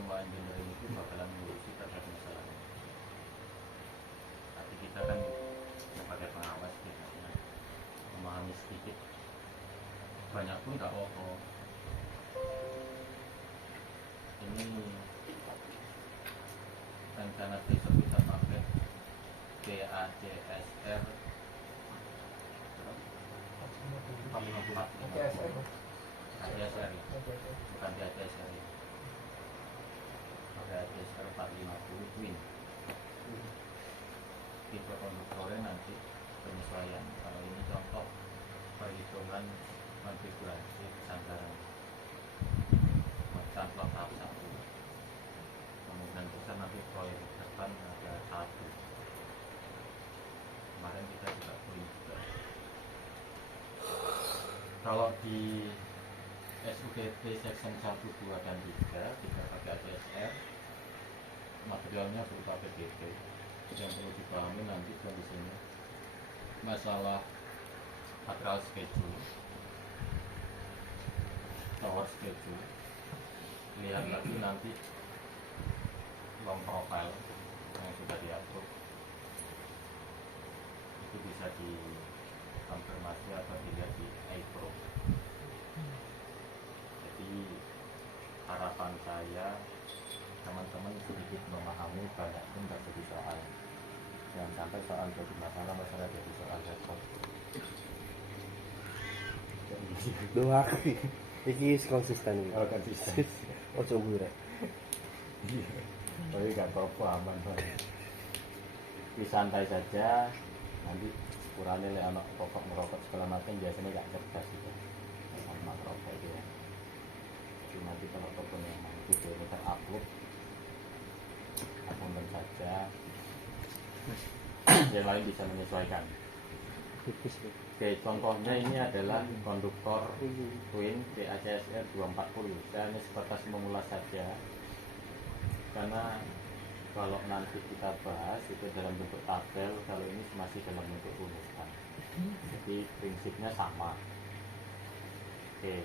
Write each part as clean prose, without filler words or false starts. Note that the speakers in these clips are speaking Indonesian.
semua engineering itu bakalan ngurusi terkait masalah ini. Tapi kita kan sebagai pengawas kita memahami sedikit, banyak pun nggak apa-apa. Ini rencana besok kita pakai DACSR 450 ACSR, bukan DACSR, pakai ACSR 450 Twin. Tipe konduktornya nanti penyesuaian. Kalau ini contoh perhitungan konfigurasi kesandaran contoh tahap 1. Kemungkinan besar nanti proyek depan ada 1. Kemarin kita juga beli juga. Kalau di SUGT section 1, 2, dan 3 kita pakai ACSR, materialnya berupa PDP. Yang perlu dipahami nanti di sini masalah material schedule, tower schedule. Lihat lagi nanti long profile yang sudah diatur, itu bisa dikonfirmasi atau dilihat di iPro. Jadi harapan saya teman-teman sedikit memahami, banyak pun tak jadi soal. Jangan sampai soal jadi masalah jadi soal repot. Doa iki konsisten. Oh, konsisten. Oh, coba ya. Iya. Tapi gak apa-apa, aman banget. Santai saja. Nanti kurangnya le anak pokok merokok segala macam biasanya gak cerdas itu. Sama merokok itu ya. Jadi nanti kalau pokoknya video ini terupload, akun saja. Yang lain bisa menyesuaikan. Oke, contohnya ini adalah konduktor Twin DACSR 240. Saya hanya sebatas mengulas saja, karena kalau nanti kita bahas itu dalam bentuk tabel, kalau ini masih dalam bentuk rumusan. Jadi prinsipnya sama. Oke,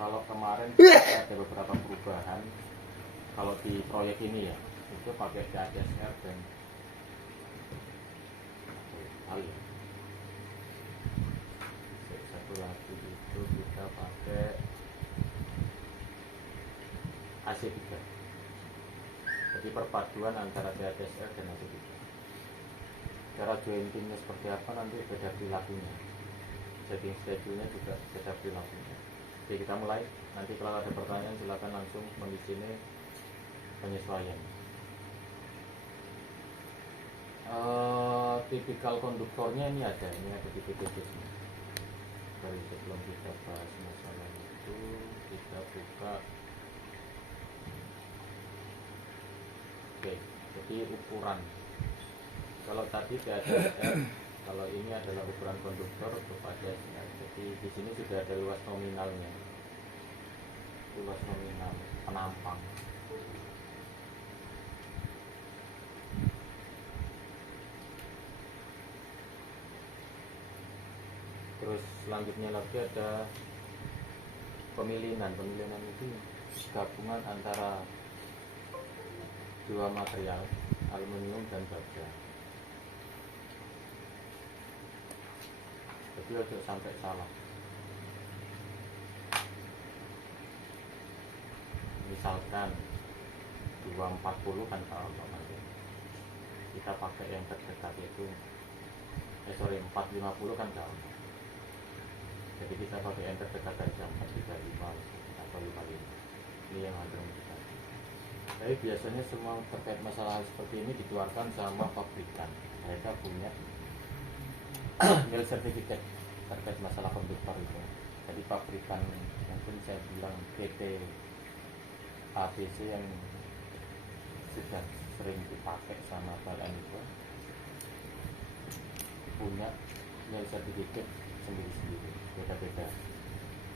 kalau kemarin ada beberapa perubahan. Kalau di proyek ini ya, itu pakai DACSR dan satu lagi itu kita pakai AC3. Jadi perpaduan antara DACSR dan AC3. Cara jointingnya seperti apa nanti beda perilakunya. Setting schedule-nya juga beda perilakunya. Oke, kita mulai. Nanti kalau ada pertanyaan silakan langsung di sini penyesuaian. Tipikal konduktornya ini ada di PPT. Dari sebelum kita bahas masalah itu, kita buka. Oke, jadi ukuran. Kalau tadi DACSR, kalau ini adalah ukuran konduktor untuk ACSR. Jadi di sini sudah ada luas nominalnya, luas nominal penampang. Terus selanjutnya lagi ada pemilihan. Pemilihan itu gabungan antara dua material, aluminium dan baja. Jadi harus sampai salah. Misalkan 240 kan kalau kita pakai yang terdekat itu 450 kan kalau. Jadi kita pakai yang terdekat aja 435 atau 55. Ini yang ada kita. Tapi biasanya semua terkait masalah seperti ini dikeluarkan sama pabrikan. Mereka punya nil sertifikat terkait masalah konduktor itu. Jadi pabrikan mungkin saya bilang PT ABC yang sudah sering dipakai sama PLN itu punya nil sertifikat sendiri-sendiri, beda-beda.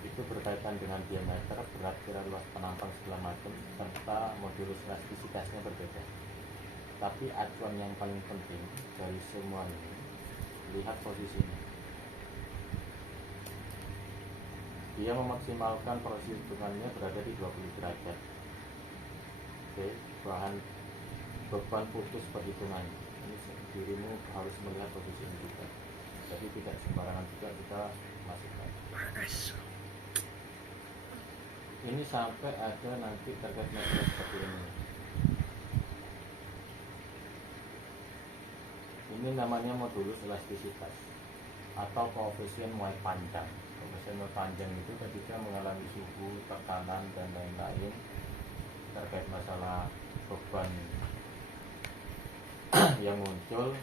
Itu berkaitan dengan diameter, berat, kira luas penampang segala macam, serta modulus elastisitasnya berbeda. Tapi acuan yang paling penting dari semua ini, lihat posisinya. dia memaksimalkan proses hitungannya berada di 20 derajat. Oke, bahan beban putus perhitungan ini dirimu harus melihat posisi ini juga, jadi tidak sembarangan juga kita masukkan ini sampai ada nanti terkait masalah seperti ini namanya modulus elastisitas atau koefisien muai panjang. Koefisien muai panjang itu ketika mengalami suhu, tekanan dan lain-lain terkait masalah beban yang muncul,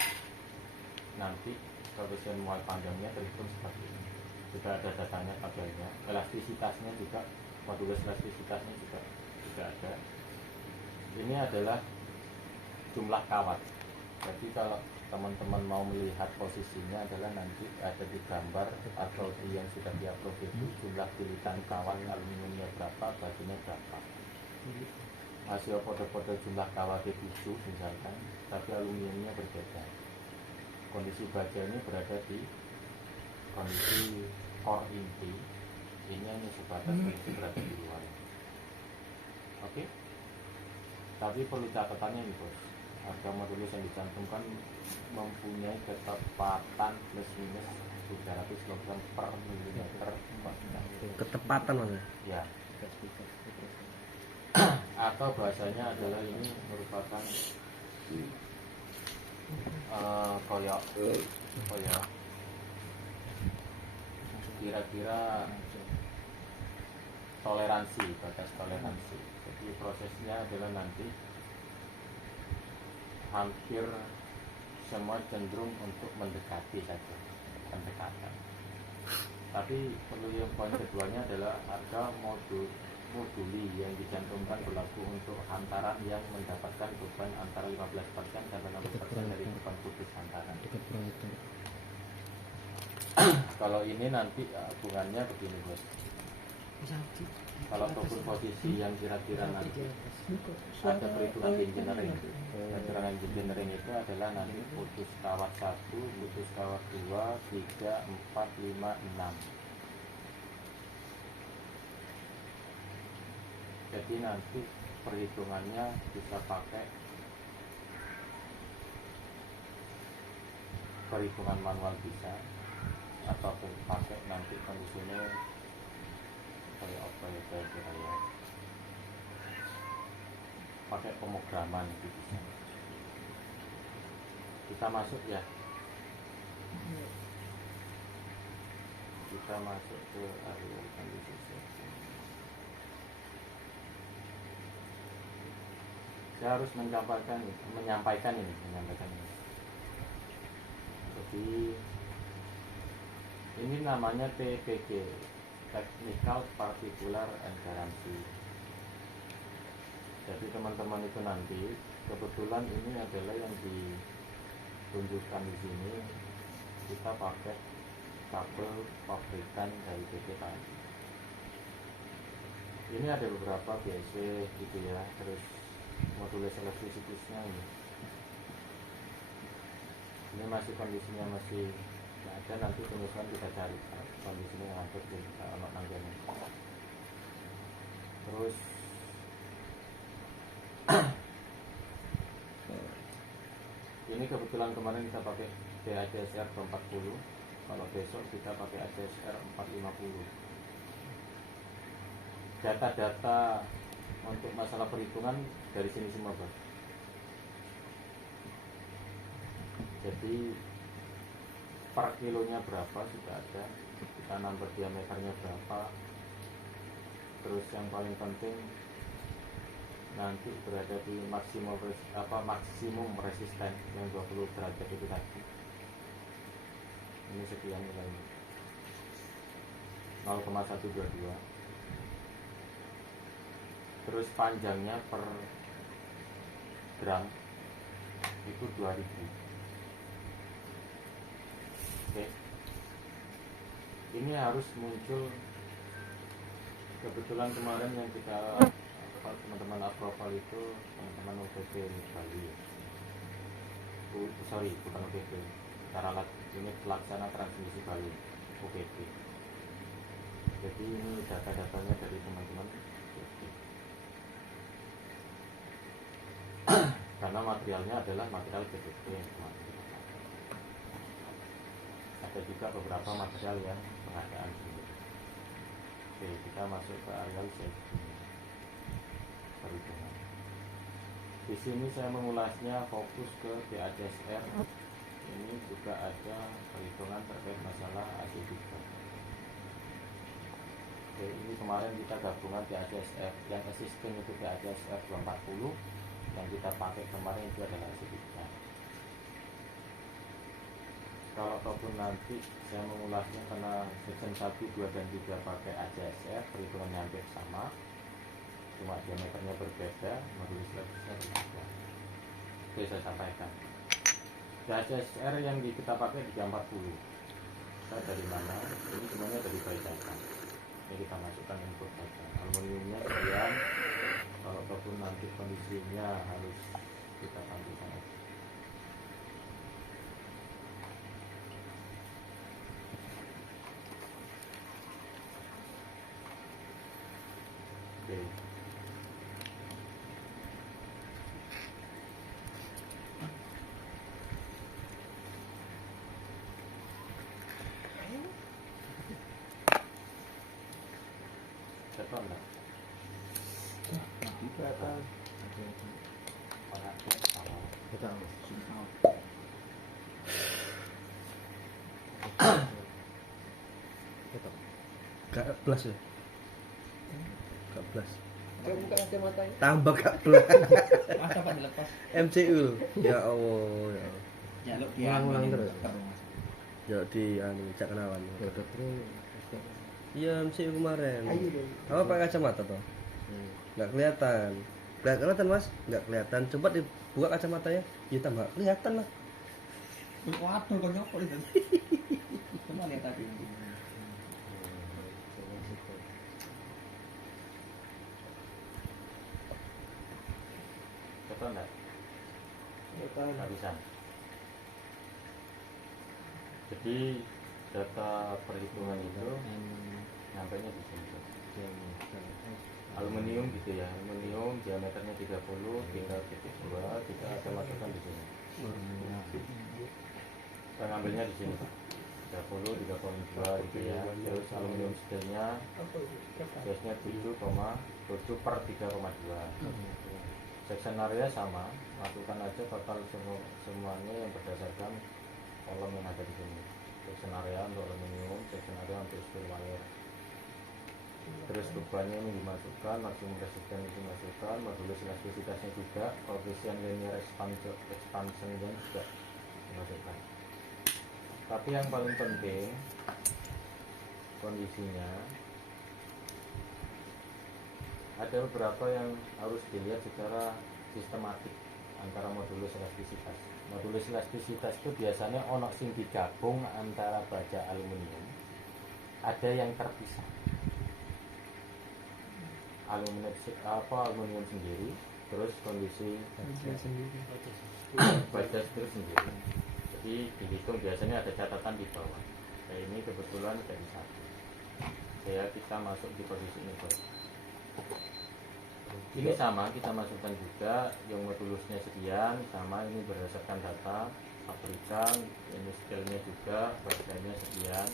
nanti koefisien muai panjangnya terhitung seperti ini. Juga ada datanya, tabelnya. Elastisitasnya juga, modulus elastisitasnya juga ada. Ini adalah jumlah kawat. Jadi kalau teman-teman mau melihat posisinya adalah nanti ada di gambar atau di yang sudah diupload itu jumlah bilitan kawat aluminiumnya berapa, batunya berapa. Masih foto-foto jumlah kawat 7 misalkan, tapi aluminiumnya berbeda. Kondisi baja ini berada di kondisi core inti, ini hanya sebatas kondisi berada di luar. Oke? Tapi perlu catatannya nih bos, harga modulus yang dicantumkan mempunyai ketepatan plus minus 300 kg per milimeter. Ketepatan mana? Ya. Atau bahasanya adalah ini merupakan koyok kira-kira toleransi, batas toleransi. Jadi prosesnya adalah nanti hampir semua cenderung untuk mendekati saja, pendekatan. Tapi perlu yang poin keduanya adalah harga moduli yang dicantumkan berlaku untuk hantaran yang mendapatkan beban antara 15% sampai 60% dari beban putus hantaran. Kalau ini nanti hubungannya begini bos. Kalau beban posisi yang kira-kira nanti ada perhitungan engineering. Perhitungan engineering itu adalah nanti putus kawat 1, putus kawat 2, 3, 4, 5, 6. Jadi nanti perhitungannya bisa pakai perhitungan manual bisa, atau pakai nanti kondisinya kayak apa ya kira-kira ya, pakai pemrograman itu bisa. Kita masuk ya, kita masuk ke area kondisi. Saya harus menyampaikan ini. Jadi ini namanya TPG, Technical Particular and Guarantee. Jadi teman-teman itu nanti kebetulan ini adalah yang ditunjukkan di sini, kita pakai kabel pabrikan dari PT tadi. Ini ada beberapa BSC gitu ya, terus modulus elastisitasnya ini masih kondisinya masih ada, nanti teman-teman kita cari kondisinya yang ada di anak nangganya. Terus ini kebetulan kemarin kita pakai ACSR 240, kalau besok kita pakai ACSR 450. Data-data untuk masalah perhitungan dari sini semua Bang. Jadi per kilonya berapa sudah ada, kita nambah diameternya berapa. Terus yang paling penting nanti berada di maksimum resisten yang 20 derajat itu tadi. Ini sekian nilainya 0,122. Terus panjangnya per gram itu 2000. Oke. Ini harus muncul, kebetulan kemarin yang kita teman-teman approval itu teman-teman UPP Bali. Sorry, bukan UPP. Cara unit pelaksana transmisi Bali, UPP. Jadi ini data-datanya dari teman-teman. Karena materialnya adalah material PPP yang kemarin kita pakai. Ada juga beberapa material yang pengadaan sendiri. Oke, kita masuk ke area safety perhitungan. Di sini saya mengulasnya fokus ke BACSR. Ini juga ada perhitungan terkait masalah AC3. Oke, ini kemarin kita gabungan BACSR. Yang existing itu BACSR 240. Yang kita pakai kemarin itu adalah AC3. Kalau ataupun nanti saya mengulasnya karena section 1, 2, dan 3 pakai ACSR, perhitungannya hampir sama, cuma diameternya berbeda, modulus seleksinya berbeda. Oke, saya sampaikan. Di ACSR yang kita pakai 340. Kita dari mana? Ini semuanya dari bajakan. Ini kita masukkan input saja. Aluminiumnya sekian. Kalau ataupun nanti kondisinya harus kita tampilkan. Oke. Cepat enggak? Di atas. Orangnya sama. Kita Gak plus ya? Gak plus. Coba buka kacamatanya. Tambah gak plus. Masa Pak dilepas? MCU loh. Ya Allah, ya Allah. Jaluk Ulang-ulang diamin. terus. Ya di anu cak kenalan. Iya MCU kemarin. Apa pakai kacamata toh? Nggak kelihatan. Nggak kelihatan mas? Nggak kelihatan. Coba dibuka kacamatanya. Ya tambah kelihatan lah. Waduh, kau nyopor itu. Cuma lihat tadi. Cepat enggak? Nggak bisa. Jadi data perhitungan itu nampaknya di sini. Aluminium gitu ya, aluminium diameternya 30, 3,2, kita akan masukkan di sini. Kita ngambilnya di sini, 30, 3,2 gitu ya. Terus aluminium steelnya, size-nya 7,7 per 3,2. Section area sama, masukkan aja total semuanya yang berdasarkan kolom yang ada di sini. Section area untuk aluminium, section area untuk steel wire. Terus bebannya ini dimasukkan, maksimum resisten itu dimasukkan, modulus elastisitasnya juga, koefisien linear expansion juga dimasukkan. Tapi yang paling penting kondisinya ada beberapa yang harus dilihat secara sistematik antara modulus elastisitas. Modulus elastisitas itu biasanya ono sing digabung antara baja aluminium, ada yang terpisah. Aluminium sendiri, terus kondisi baja steel sendiri. Jadi dihitung biasanya ada catatan di bawah. Nah, ini kebetulan dari satu. Ya kita masuk di posisi ini bos. Ini sama kita masukkan juga yang modulusnya sekian, sama ini berdasarkan data pabrikan, ini scale-nya juga, bajanya sekian.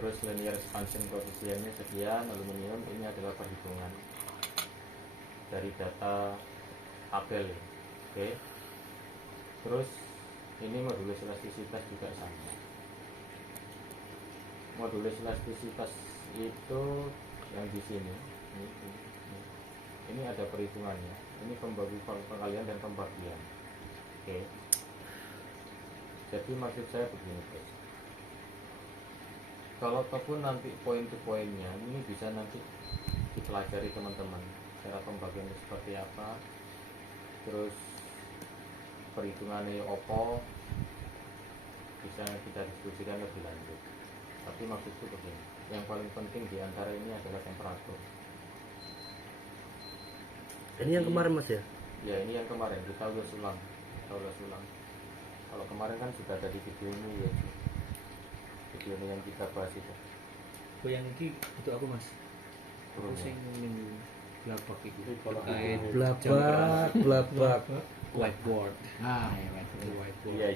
Terus linear expansion koefisiennya sekian, aluminium ini adalah perhitungan dari data tabel ya. Oke. Terus ini modulus elastisitas juga sama. Modulus elastisitas itu yang di sini. Ini ada perhitungannya. Ini pengalian dan pembagian. Oke. Jadi maksud saya begini guys. Kalau ataupun nanti poin to poinnya ini bisa nanti dipelajari teman-teman cara pembagiannya seperti apa, terus perhitungannya opo bisa kita diskusikan lebih lanjut. Tapi maksudku begini, yang paling penting diantara ini adalah temperatur. Ini yang kemarin mas ya? Ya ini yang kemarin kita ulas ulang. Kalau kemarin kan sudah ada di video ini ya, video ini yang kita bahas itu. Goyang iki itu aku Mas. Burung Aku sing ning blapak iki. Jadi kalau Kayak Blabak. whiteboard. Ah, ya whiteboard. iya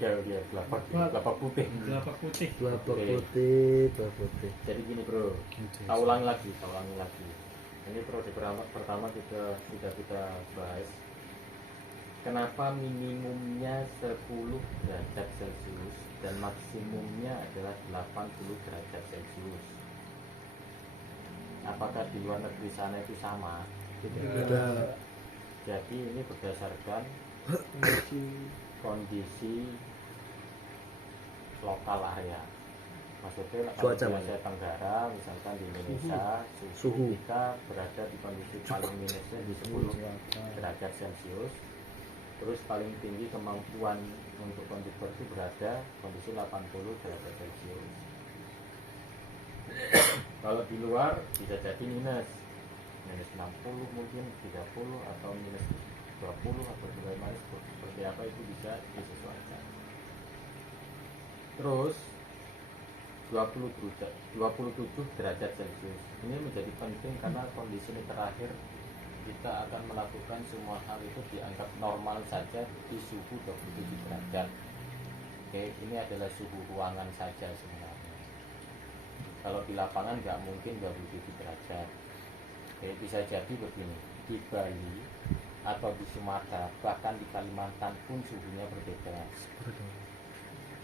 kelapa putih. Blapak putih. Blabak Oke. putih. Jadi gini bro, kita ulangi lagi. Ini periode pertama sudah kita bahas. Kenapa minimumnya 10 derajat Celcius dan maksimumnya adalah 80 derajat Celcius? Apakah di luar negeri sana itu sama? Tidak. Jadi ini berdasarkan kondisi lokal area. Maksudnya kalau Cuaca, di Asia Tenggara, misalkan di Indonesia, Suhu. kita berada di kondisi paling minusnya di 10 derajat Celcius. Terus paling tinggi kemampuan untuk konduktor itu berada kondisi 80 derajat Celcius. Kalau di luar bisa jadi minus 60 mungkin 30 atau minus 20 atau bagaimana seperti apa itu bisa disesuaikan. Terus 27 derajat Celcius ini menjadi penting karena kondisi ini terakhir kita akan melakukan semua hal itu dianggap normal saja di suhu 27 derajat. Oke, ini adalah suhu ruangan saja sebenarnya. Kalau di lapangan nggak mungkin 27 derajat. Oke, bisa jadi begini, di Bali atau di Sumatera bahkan di Kalimantan pun suhunya berbeda.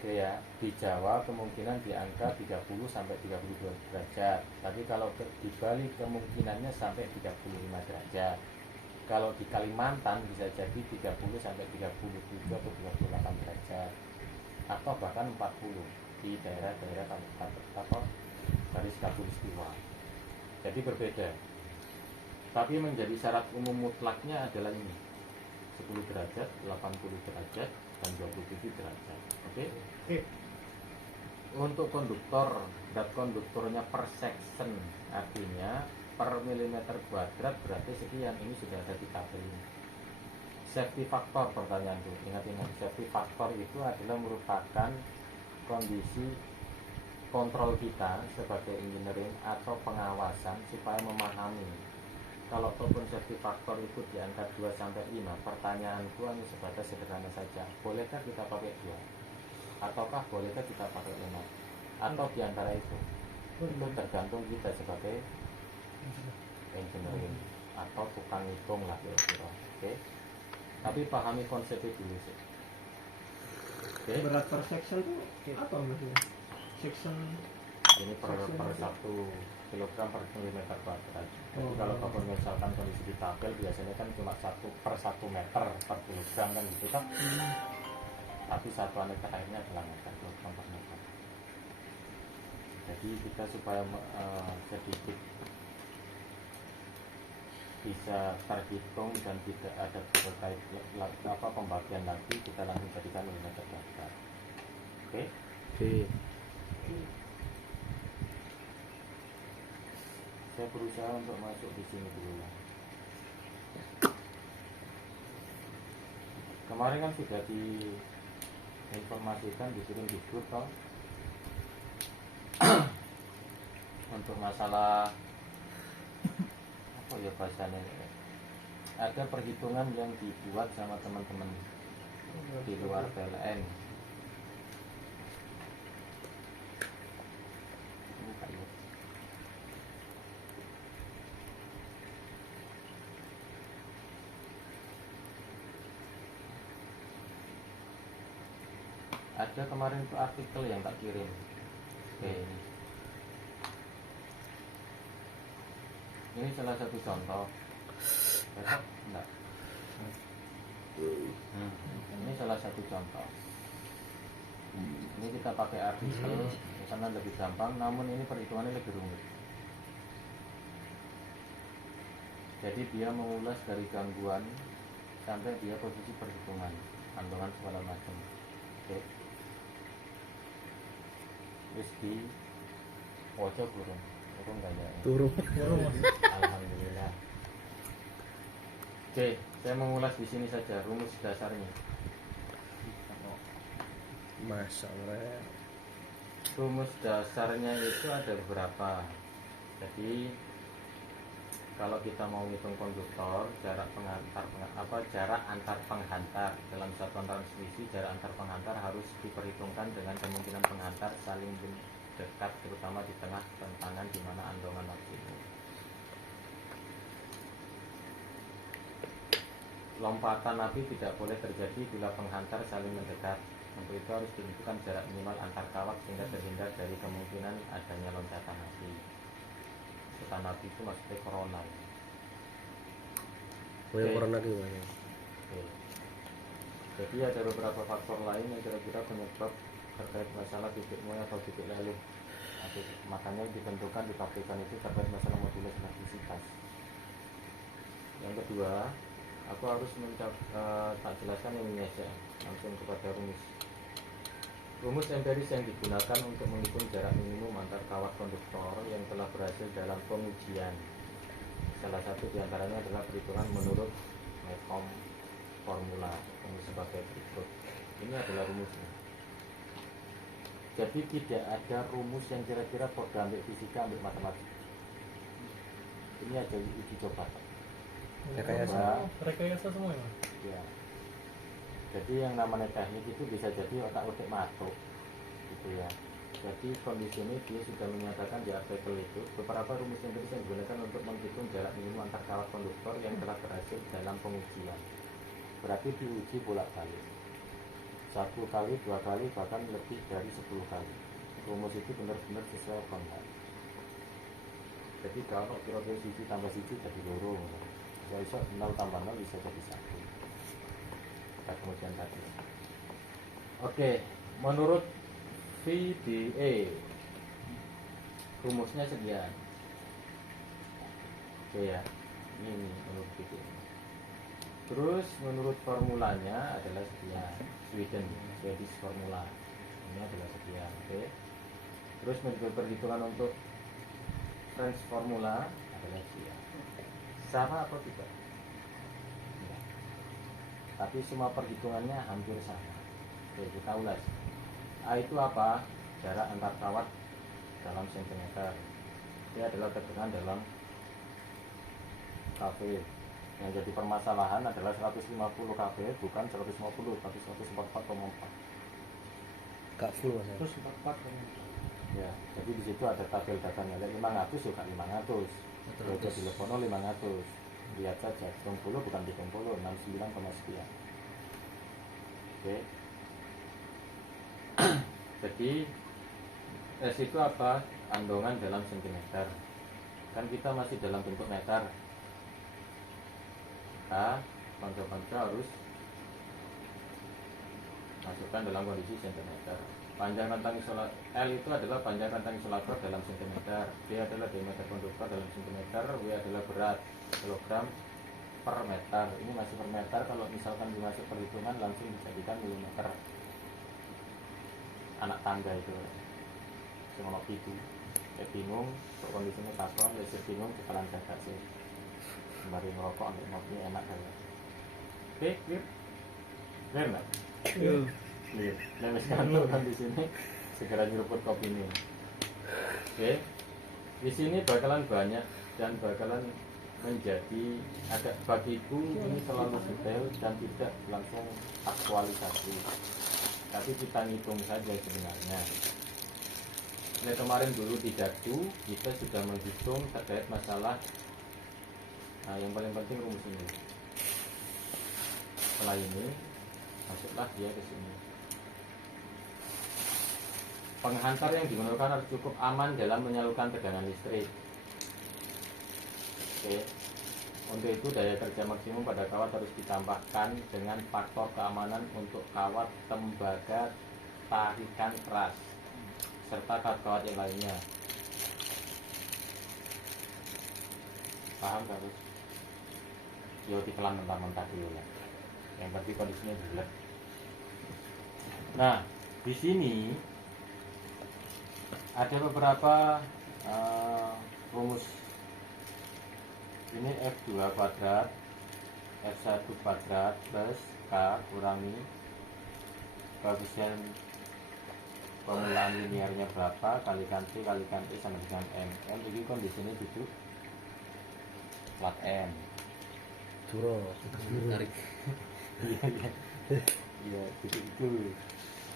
Oke ya, di Jawa kemungkinan di angka 30 sampai 32 derajat. Tapi kalau di Bali kemungkinannya sampai 35 derajat. Kalau di Kalimantan bisa jadi 30 sampai 37 atau 28 derajat. Atau bahkan 40 di daerah-daerah garis khatulistiwa. Jadi berbeda. Tapi menjadi syarat umum mutlaknya adalah ini. 10 derajat, 80 derajat, dan 27 derajat. Oke? Untuk konduktor, berat konduktornya per section, artinya per milimeter kuadrat berarti sekian. Ini sudah ada di tabel ini. Safety factor, pertanyaanku, ingat-ingat, safety factor itu adalah merupakan kondisi kontrol kita sebagai engineering atau pengawasan supaya memahami. Kalau ataupun safety factor itu di angka 2 sampai 5, pertanyaanku hanya sebatas sederhana saja. Bolehkah kita pakai 2? Ataukah bolehkah kita pakai 5? Atau di antara itu? Itu tergantung kita sebagai engineering atau tukang hitung lah kira-kira. Oke? Tapi pahami konsepnya dulu sih. Oke? Berat per section tuh apa maksudnya? Section Ini per 1 kilogram per milimeter kuadrat. Jadi kalau bapak misalkan kondisi di tabel biasanya kan cuma 1/1 meter per kilogram kan gitu kan. Tapi satuan terakhirnya adalah meter, kilogram per meter. Jadi kita supaya sedikit bisa terhitung dan tidak ada terkait pembagian lagi, kita langsung jadikan milimeter kuadrat. Oke? Saya berusaha untuk masuk di sini dulu ya. Kemarin kan sudah diinformasikan dikirim di grup toh. Untuk masalah apa ya bahasanya, ada perhitungan yang dibuat sama teman-teman di luar PLN. Ini kayak ada kemarin tuh artikel yang tak kirim. Oke, ini salah satu contoh. Besok enggak. Ini salah satu contoh. Ini kita pakai artikel karena lebih gampang, namun ini perhitungannya lebih rumit. Jadi dia mengulas dari gangguan sampai dia posisi perhitungan, kandungan segala macam. Oke. Terus di pojok turun enggak ya? Turun. Alhamdulillah. Oke, saya mengulas di sini saja rumus dasarnya. Masya Allah. Rumus dasarnya itu ada beberapa. Jadi kalau kita mau hitung konduktor, jarak antar penghantar dalam satuan transmisi, jarak antar penghantar harus diperhitungkan dengan kemungkinan penghantar saling dekat, terutama di tengah tentangan di mana andongan maksimum. Lompatan api tidak boleh terjadi bila penghantar saling mendekat. Untuk itu harus ditentukan jarak minimal antar kawat sehingga terhindar dari kemungkinan adanya loncatan api. Loncatan api itu maksudnya corona. Corona gitu. Oke. Jadi ada beberapa faktor lain yang kira-kira penyebab terkait masalah titik mulai atau titik leleh. Makanya ditentukan di pabrikan itu terkait masalah modulus elektrisitas. Yang kedua, aku harus tak jelaskan ini aja, langsung kepada rumus. Rumus empiris yang digunakan untuk menghitung jarak minimum antar kawat konduktor yang telah berhasil dalam pengujian. Salah satu diantaranya adalah perhitungan menurut Mecom formula yang sebagai berikut. Ini adalah rumusnya. Jadi tidak ada rumus yang kira-kira pada ambil fisika, ambil matematika. Ini aja uji coba. Rekayasa semua ya? Ya. Jadi yang namanya teknik itu bisa jadi otak-otak matuk gitu ya. Jadi kondisi ini dia sudah menyatakan di artikel itu beberapa rumus yang digunakan untuk menghitung jarak minimum antar kawat konduktor yang telah berhasil dalam pengujian. Berarti diuji bolak-balik 1 kali, 2 kali, bahkan lebih dari 10 kali. Rumus itu benar-benar sesuai kontak. Jadi kalau kira-kira sisi tambah sisi jadi lorong, ya bisa 0 tambah 0 bisa jadi 1. Kemudian tadi. Oke, menurut VDE rumusnya sekian. Oke ya, ini menurut VDE. Terus menurut formulanya adalah sekian. Swedish formula. Ini adalah sekian. Oke. Terus menurut perhitungan untuk French formula adalah sekian. Sama apa tidak? Tapi semua perhitungannya hampir sama. Oke, kita ulas. A itu apa? Jarak antar kawat dalam sentimeter. Dia adalah tegangan dalam kV. Yang jadi permasalahan adalah 150 kV, bukan 150, tapi 144,4. Kak full mas. Terus 44 kan. Ya, jadi di situ ada tabel datanya. 500 juga 500. Jadi telepono 500. Lihat saja, 30 bukan 30, 69, sekian. Oke. Jadi S itu apa? Andongan dalam sentimeter. Kan kita masih dalam bentuk meter. Konco-konco harus masukkan dalam kondisi sentimeter. Panjang rentang isolator L itu adalah panjang rentang isolator dalam sentimeter. D adalah diameter konduktor dalam sentimeter. W adalah berat kilogram per meter. Ini masih per meter. Kalau misalkan dimasuk perhitungan langsung dijadikan milimeter. Anak tangga itu semua itu. Saya bingung kondisinya takon, saya bingung kekalahan kakak sih. Kembali ngerokok ambil ngopi enak kan. Oke, clear. Clear nggak? Clear. Nah, sekarang kan di sini segera nyeruput kopi ini. Oke. Di sini bakalan banyak dan bakalan menjadi agak bagiku ini terlalu detail dan tidak langsung aktualisasi. Tapi kita ngitung saja sebenarnya. Nah, kemarin dulu di Dakdu kita sudah menghitung terkait masalah yang paling penting rumus ini. Setelah ini masuklah dia ke sini. Penghantar yang digunakan harus cukup aman dalam menyalurkan tegangan listrik. Oke. Untuk itu daya kerja maksimum pada kawat harus ditambahkan dengan faktor keamanan untuk kawat tembaga tarikan keras serta kawat yang lainnya. Paham harus? Yo dikelan mentah-mentah dulu lah. Yang berarti kondisinya bulat. Nah, di sini ada beberapa rumus. Ini F2 kuadrat F1 kuadrat plus K kurangi koefisien formulaan linearnya berapa, kalikan T kalikan E sama dengan M. M ini kondisinya duduk plat M. Juro. Tarik. Iya, itu.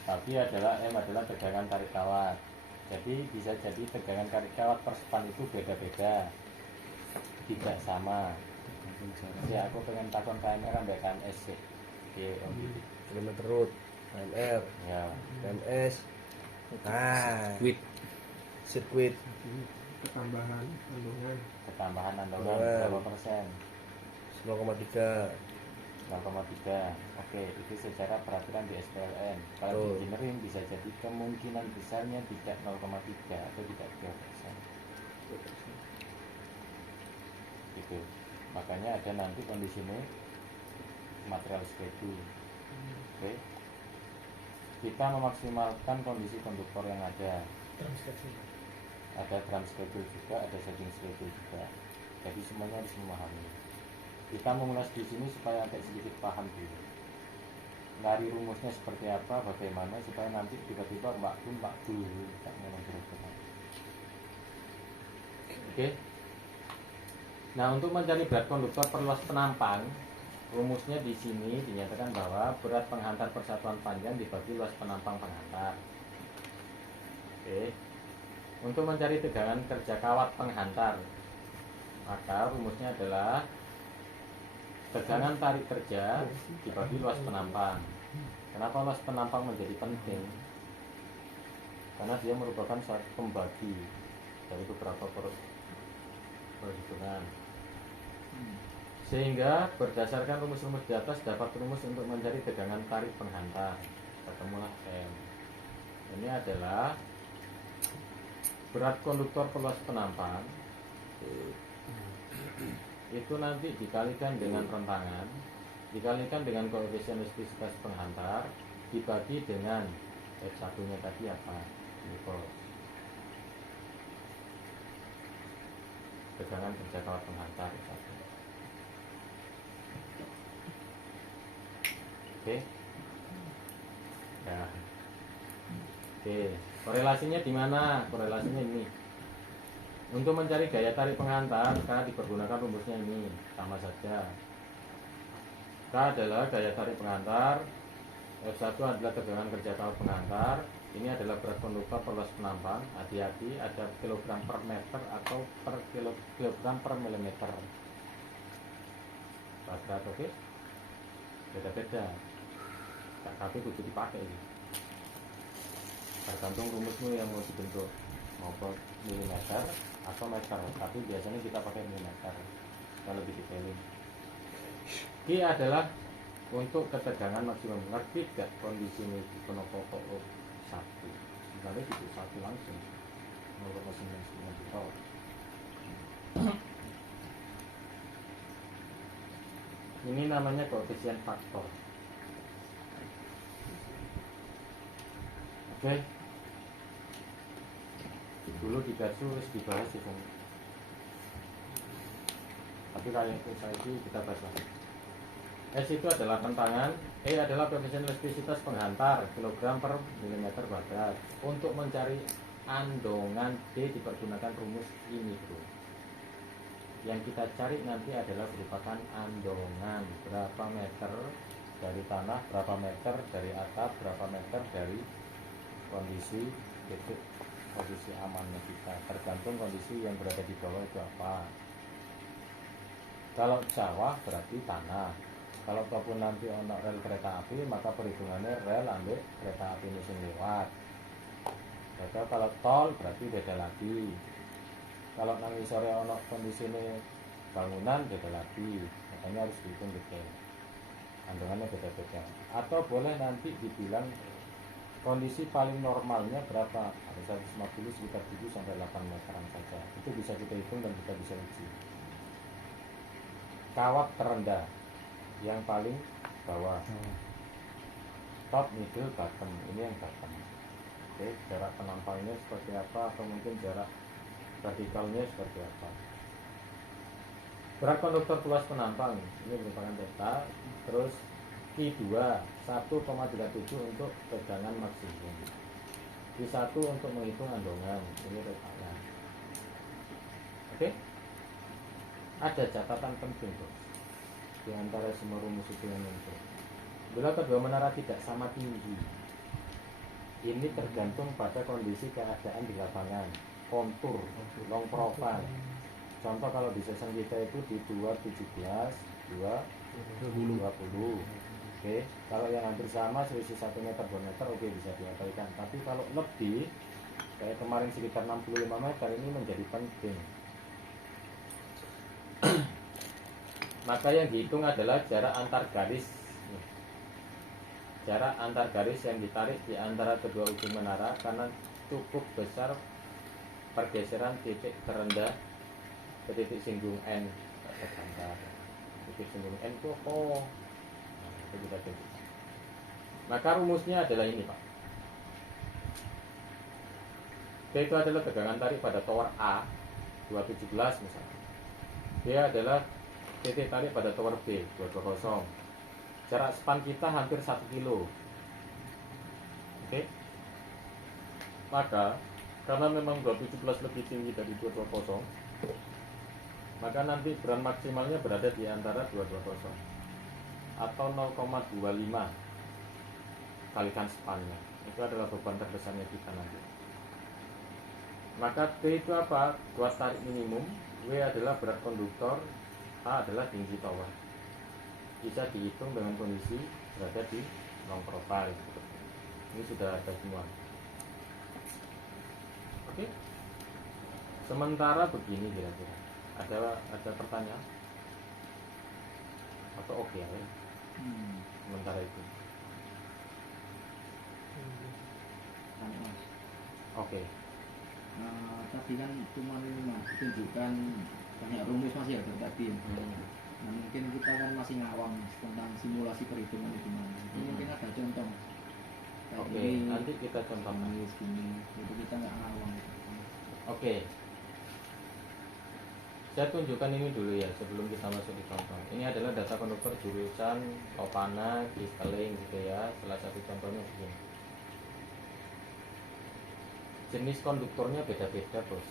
Tapi adalah M adalah tegangan tarik kawat. Jadi bisa jadi tegangan tarik kawat per span itu beda-beda, tidak sama. Ya aku pengen takon KMR sampai KMS sih. Iya, Om. Kilometer root, KMR, Ya, KMS. Nah, sirkuit Ketambahan kandungan ketambahan andongan Andongan. berapa persen? 0,3. 0,3. Oke, itu secara peraturan di SPLN. Kalau di Betul. engineering bisa jadi kemungkinan besarnya tidak 0,3 atau tidak 2%. Gitu. Makanya ada nanti kondisinya material schedule. Oke. Kita memaksimalkan kondisi konduktor yang ada. Ada drum schedule juga, ada setting schedule juga. Jadi semuanya harus memahami. Kita mengulas di sini supaya agak sedikit paham dulu. Lari rumusnya seperti apa, bagaimana supaya nanti tiba-tiba mbak dulu tak ngomong. Oke. Nah, untuk mencari berat konduktor per luas penampang, rumusnya di sini dinyatakan bahwa berat penghantar persatuan panjang dibagi luas penampang penghantar. Oke. Untuk mencari tegangan kerja kawat penghantar, maka rumusnya adalah tegangan tarik kerja dibagi luas penampang. Kenapa luas penampang menjadi penting? Karena dia merupakan suatu pembagi dari beberapa perhitungan. Sehingga berdasarkan rumus-rumus di atas dapat rumus untuk mencari tegangan tarik penghantar. Ketemulah M. Ini adalah berat konduktor per luas penampang. Itu nanti dikalikan dengan rentangan, dikalikan dengan koefisien elastisitas penghantar, dibagi dengan F1 nya tadi apa? Glucose. Tegangan kerja kawat penghantar F1. Oke. Ya. Oke, korelasinya di mana? Korelasinya ini. Untuk mencari gaya tarik penghantar, K dipergunakan rumusnya ini, sama saja. K adalah gaya tarik penghantar, F1 adalah tegangan kerja kawat penghantar, ini adalah berat konduktor per luas penampang. Hati-hati, ada kilogram per meter atau per kilogram per milimeter. Berat, oke? Beda-beda. KKP kudu dipakai ini. Tergantung rumusmu yang mau dibentuk, mau milimeter atau meter, tapi biasanya kita pakai milimeter kalau lebih detailing. Q adalah untuk ketegangan maksimum. Ngerti gak kondisi ini di pokok 1 misalnya titik 1 langsung 0,9 juta. Ini namanya koefisien faktor. Oke. Dulu di Gatsu dibahas itu, tapi kayak itu saya kita bahas lagi. S itu adalah kentangan, E adalah koefisien elastisitas penghantar kilogram per milimeter kuadrat. Untuk mencari andongan D dipergunakan rumus ini, bro. Yang kita cari nanti adalah merupakan andongan berapa meter dari tanah, berapa meter dari atap, berapa meter dari kondisi titik posisi amannya kita, tergantung kondisi yang berada di bawah itu apa. Kalau sawah berarti tanah. Kalau ataupun nanti ono rel kereta api, maka perhitungannya rel ambil kereta api mesin lewat. Atau kalau tol berarti beda lagi. Kalau nanti sore ono kondisi ini bangunan beda lagi, makanya harus dihitung detail. Andongannya beda-beda. Atau boleh nanti dibilang kondisi paling normalnya berapa? Ada 150 sekitar 7 sampai 8 meteran saja. Itu bisa kita hitung dan kita bisa uji. Kawat terendah yang paling bawah. Top, middle, bottom. Ini yang bottom. Oke, jarak penampangnya seperti apa, atau mungkin jarak vertikalnya seperti apa. Berat konduktor luas penampang ini merupakan data. Terus Q2 1,37 untuk tegangan maksimum. Q1 untuk menghitung andongan, ini letaknya. Oke? Ada catatan penting tuh di antara semua rumus hitungan itu. Bila kedua menara tidak sama tinggi, ini tergantung pada kondisi keadaan di lapangan, kontur, long profile. Contoh kalau di season kita itu di 217, 220. Oke, kalau yang hampir sama selisih 1 meter 2 meter oke bisa diabaikan. Tapi kalau lebih kayak kemarin sekitar 65 meter ini menjadi penting. Maka yang dihitung adalah jarak antar garis. Jarak antar garis yang ditarik di antara kedua ujung menara karena cukup besar pergeseran titik terendah ke titik singgung N. Titik singgung N itu apa? Kita tunjuk. Maka rumusnya adalah ini, Pak. P itu adalah tegangan tarik pada tower A 217 misalnya. D adalah titik tarik pada tower B 220. Jarak span kita hampir 1 kilo. Oke. Maka karena memang 217 lebih tinggi dari 220, maka nanti beran maksimalnya berada di antara 220 atau 0,25 kalikan spannya. Itu adalah beban terbesarnya kita nanti. Maka T itu apa? Kuat tarik minimum, W adalah berat konduktor, A adalah tinggi tower. Bisa dihitung dengan kondisi berada di long profile. Ini sudah ada semua. Oke. Sementara begini kira-kira. Ada pertanyaan? Atau oke ya? Sementara itu. Tanya Mas. Oke. Tadi kan cuma ini Mas, tunjukkan banyak rumus Mas ya dari tadi. Nah, mungkin kita kan masih ngawam Mas, tentang simulasi perhitungan itu Mas. Mungkin ada contoh. Kayak Oke, ini, nanti kita contohkan. Gini, jadi kita nggak ngawam. Oke. Saya tunjukkan ini dulu ya sebelum kita masuk di contoh. Ini adalah data konduktor jurusan Lopana, Kiskeling gitu ya. Salah satu contohnya begini. Jenis konduktornya beda-beda bos.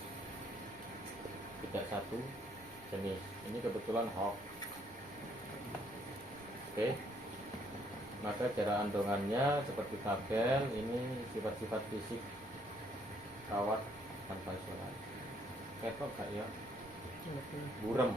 Tidak satu jenis. Ini kebetulan Hawk. Oke. Maka jarak andongannya seperti kabel. Ini sifat-sifat fisik kawat tanpa isolasi. Ketok gak ya? Burem.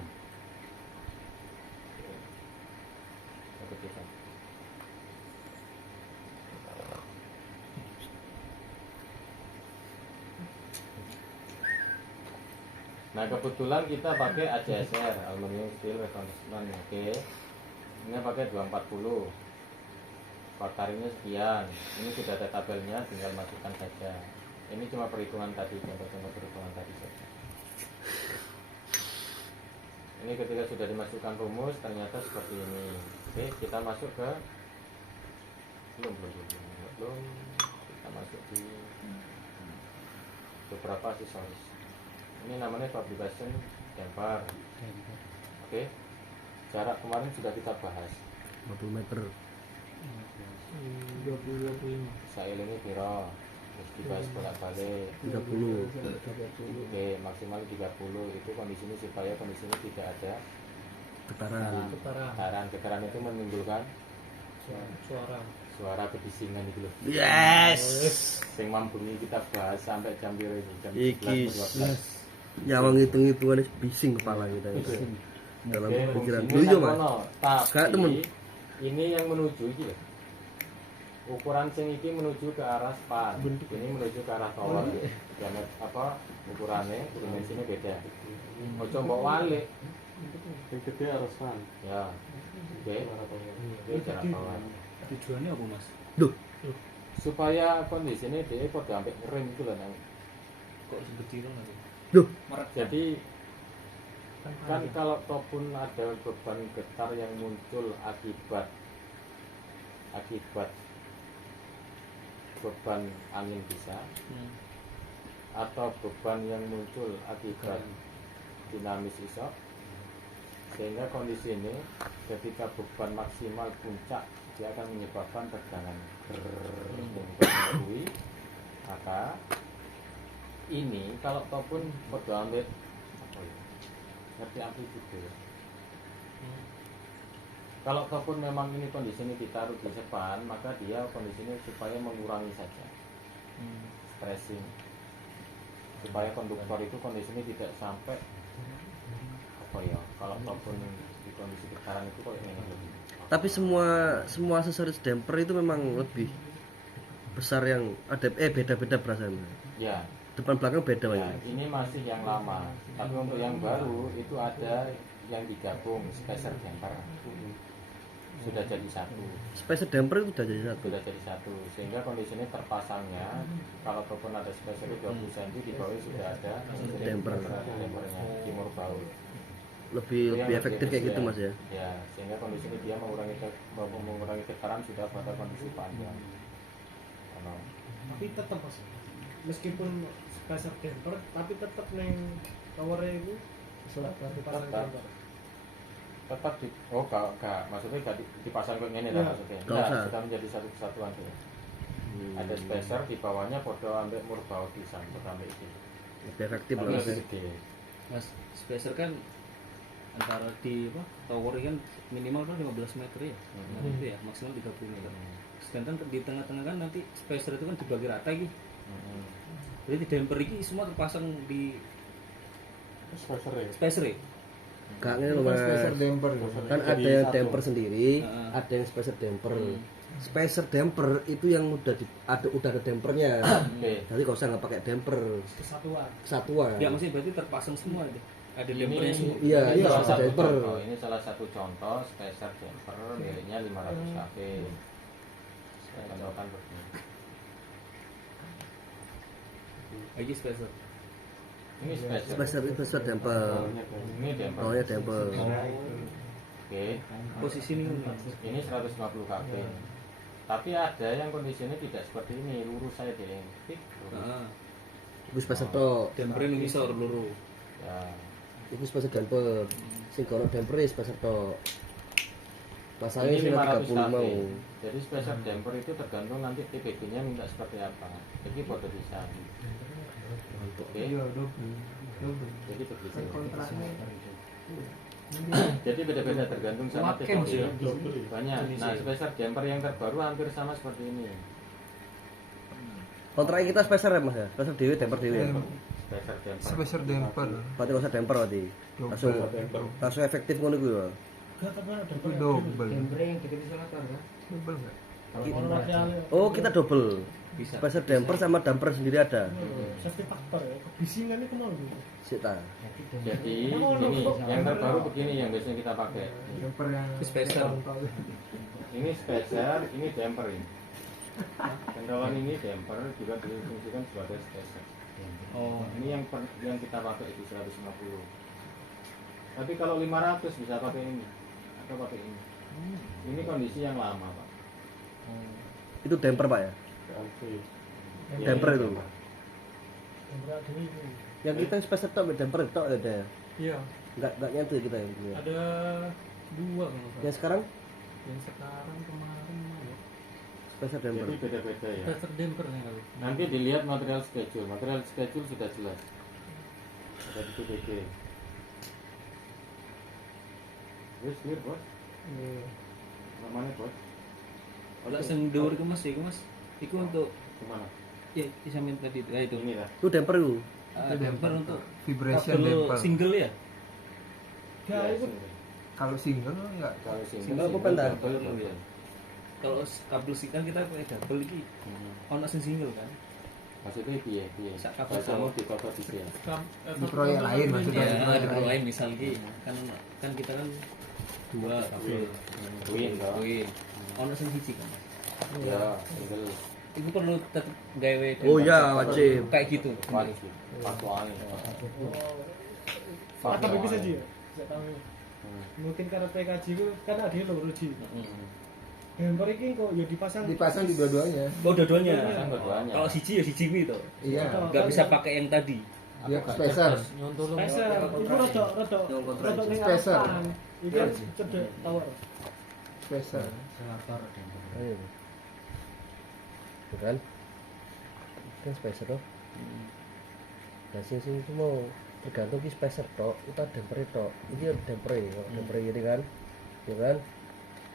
Nah kebetulan kita pakai ACSR, Aluminium Steel Reinforcement. Oke. Ini pakai 240. Faktorinya sekian. Ini sudah ada tabelnya, tinggal masukkan saja. Ini cuma perhitungan tadi, contoh-contoh perhitungan tadi saja. Ini ketika sudah dimasukkan rumus ternyata seperti ini. Oke, kita masuk ke belum. Kita masuk di beberapa aksesoris. Ini namanya fabrication damper. Oke. Jarak kemarin sudah kita bahas. 50 meter. 20-25. Saya ini piro. Terus dibahas bolak-balik. 30. Oke, maksimal 30 itu kondisinya supaya kondisinya tidak ada Getaran. getaran itu menimbulkan suara kebisingan itu loh. Yes. Sing mampungi kita bahas sampai jam piro ini? Jam Iki 11. nyawang hitung-hitungan bising kepala kita itu. Dalam Oke, pikiran fungsinya dulu Mas. kono. Tapi Kayak temen. ini yang menuju iki loh. Ukuran sing iki menuju ke arah span. Ini menuju ke arah tower. Diameter apa ukurannya, dimensinya beda. Ojo mbok walik. Yang gede harus kan. Ya. Oke. Oke, jarak tower. Tujuannya apa Mas? Duh, Supaya kondisinya dia pada sampai ngerem gitu loh Nang. Kok sebetulnya lagi? duh. Jadi kan kalau ataupun ada beban getar yang muncul akibat beban angin bisa atau beban yang muncul akibat dinamis iso, sehingga kondisi ini ketika beban maksimal puncak dia akan menyebabkan tegangan berkuwi Maka ini kalau ataupun podo ambil apa ya? Ngerti amplitude ya. Kalau ataupun memang ini kondisi ini ditaruh di depan, maka dia kondisinya supaya mengurangi saja stressing, supaya konduktor itu kondisinya tidak sampai apa ya, kalau ataupun di kondisi getaran itu kayak ini lebih. Tapi semua aksesoris damper itu memang lebih besar yang ada beda-beda perasaannya. Ya, Depan belakang beda ya, Mas. ini masih yang lama. Tapi untuk yang baru itu ada yang digabung spacer damper. Sudah jadi satu. Spacer damper itu udah jadi satu. Sudah jadi satu, sehingga kondisinya terpasangnya kalau ataupun ada spacer 20 cm di bawah sudah ada dampernya timur bawah. Lebih efektif kayak gitu Mas ya. Ya, sehingga kondisinya dia mengurangi getaran sudah pada kondisi panjang. Tapi tetap Mas, meskipun spacer damper tapi tetap neng towernya itu dipasang damper. Tetap di, enggak, maksudnya enggak dipasang kayak gini lah maksudnya. Nggak usah. Sudah menjadi satu kesatuan tuh. Ada spacer di bawahnya podo ambil murbau di samping ambil itu. Lebih efektif Tapi lah Mas. lebih Ya. gede. Mas, spacer kan antara di apa tower kan minimal kan 15 meter ya, itu ya maksimal 30 meter. Sedangkan di tengah-tengah kan nanti spacer itu kan dibagi rata gitu. Jadi di damper ini semua terpasang di Spacer ya. spacer ya. Gak ngene lho Mas. Kan ada yang damper sendiri, Heeh. ada yang spacer damper. Spacer damper itu yang udah ada dampernya. Oke. Jadi kalau saya nggak pakai damper kesatuan. Ya maksudnya berarti terpasang semua itu. Ada Ini dampernya semua. Iya, ini itu salah ada satu damper. contoh. Ini salah satu contoh spacer damper miliknya 500 kV. Saya contohkan begini. Lagi spacer. Ini spacer. Spacer itu spacer damper. Ini damper. Oh ya damper. Oke. Posisi ini Ini 150 kV. Tapi ada yang kondisinya tidak seperti ini, lurus saya deh. heeh. Itu spacer tok. Damper ini ngisor luru. Ya. Itu spacer damper. Sing kono damper spacer tok. Pasangnya Ini sih 500 30 kV. mau. Jadi spacer damper itu tergantung nanti TPG-nya minta seperti apa. Jadi foto bisa. Oke. Jadi begitu. Jadi beda-beda tergantung sama Makin TPG. sih. Banyak. Nah, spacer damper yang terbaru hampir sama seperti ini. Kontraknya kita spacer ya Mas ya. Spacer dewe damper dewe. Spacer damper. Spacer damper Berarti nggak usah damper berarti. Langsung efektif ngono kuwi ya. itu double yang deket isolator kan. double nggak Oh, kita double. Bisa. Spacer damper sama damper sendiri ada. Safety factor ya, kebisingan itu mau gitu. Sik ta. Jadi ini yang terbaru begini yang biasanya kita pakai. damper yang Spacer. Ini spacer, ini damper ini. Kendaraan ini damper juga difungsikan sebagai spacer. Oh, Ini yang kita pakai itu 150. Tapi kalau 500 bisa pakai ini atau pakai ini. Ini kondisi yang lama Pak. Itu damper Pak ya. Ya, Damper ini itu. damper. Damper gini itu. Yang kita spacer tok damper tok ada. Iya, Enggak nyatu kita yang punya. ada dua kalau nggak salah. Yang sekarang Yang sekarang kemarin mana? spacer damper. Jadi beda-beda ya. Spacer damper nih kalau. Nanti dilihat material schedule. Material schedule sudah jelas. Ada di PPG. Wis clear bos. Namanya bos. kalau sing dhuwur iku Mas, iku Mas. Iku untuk Kemana? ya disamping tadi itu. Ini lah. Itu damper itu. Damper untuk vibration kabel damper single ya. Ya itu kalau single nggak Kalau single, Single apa penta? double, double. Kalau kabel single kan kita pakai double iki. Ono sing single kan. Maksudnya piye? Sak kabel Bahasamu di kota di sini. Di proyek lain maksudnya. Ya, ada lain misal iki kan kita kan dua kabel. Win toh. Win. Ono sing siji kan. Ya, single. Itu perlu tetap gawe Oh ya, wajib. kayak gitu. Wajib. Fatwaan. tapi bisa sih ya. Saya tahu. Mungkin karena PKJ itu kan ada loro ji. Damper ini kok ya dipasang dipasang di dua-duanya Oh, dua-duanya. Pasang keduanya. Kalau siji ya siji kuwi to. iya Enggak bisa pakai yang tadi. dia spacer spacer. Itu rada ning Spacer. arepan. Iki kan cedek tower. spacer Ayo. Tuh kan? kan spacer toh. Nah sing itu mau tergantung ki spacer tok, uta damper tok. Iki damper kok damper ini kan. Ya kan?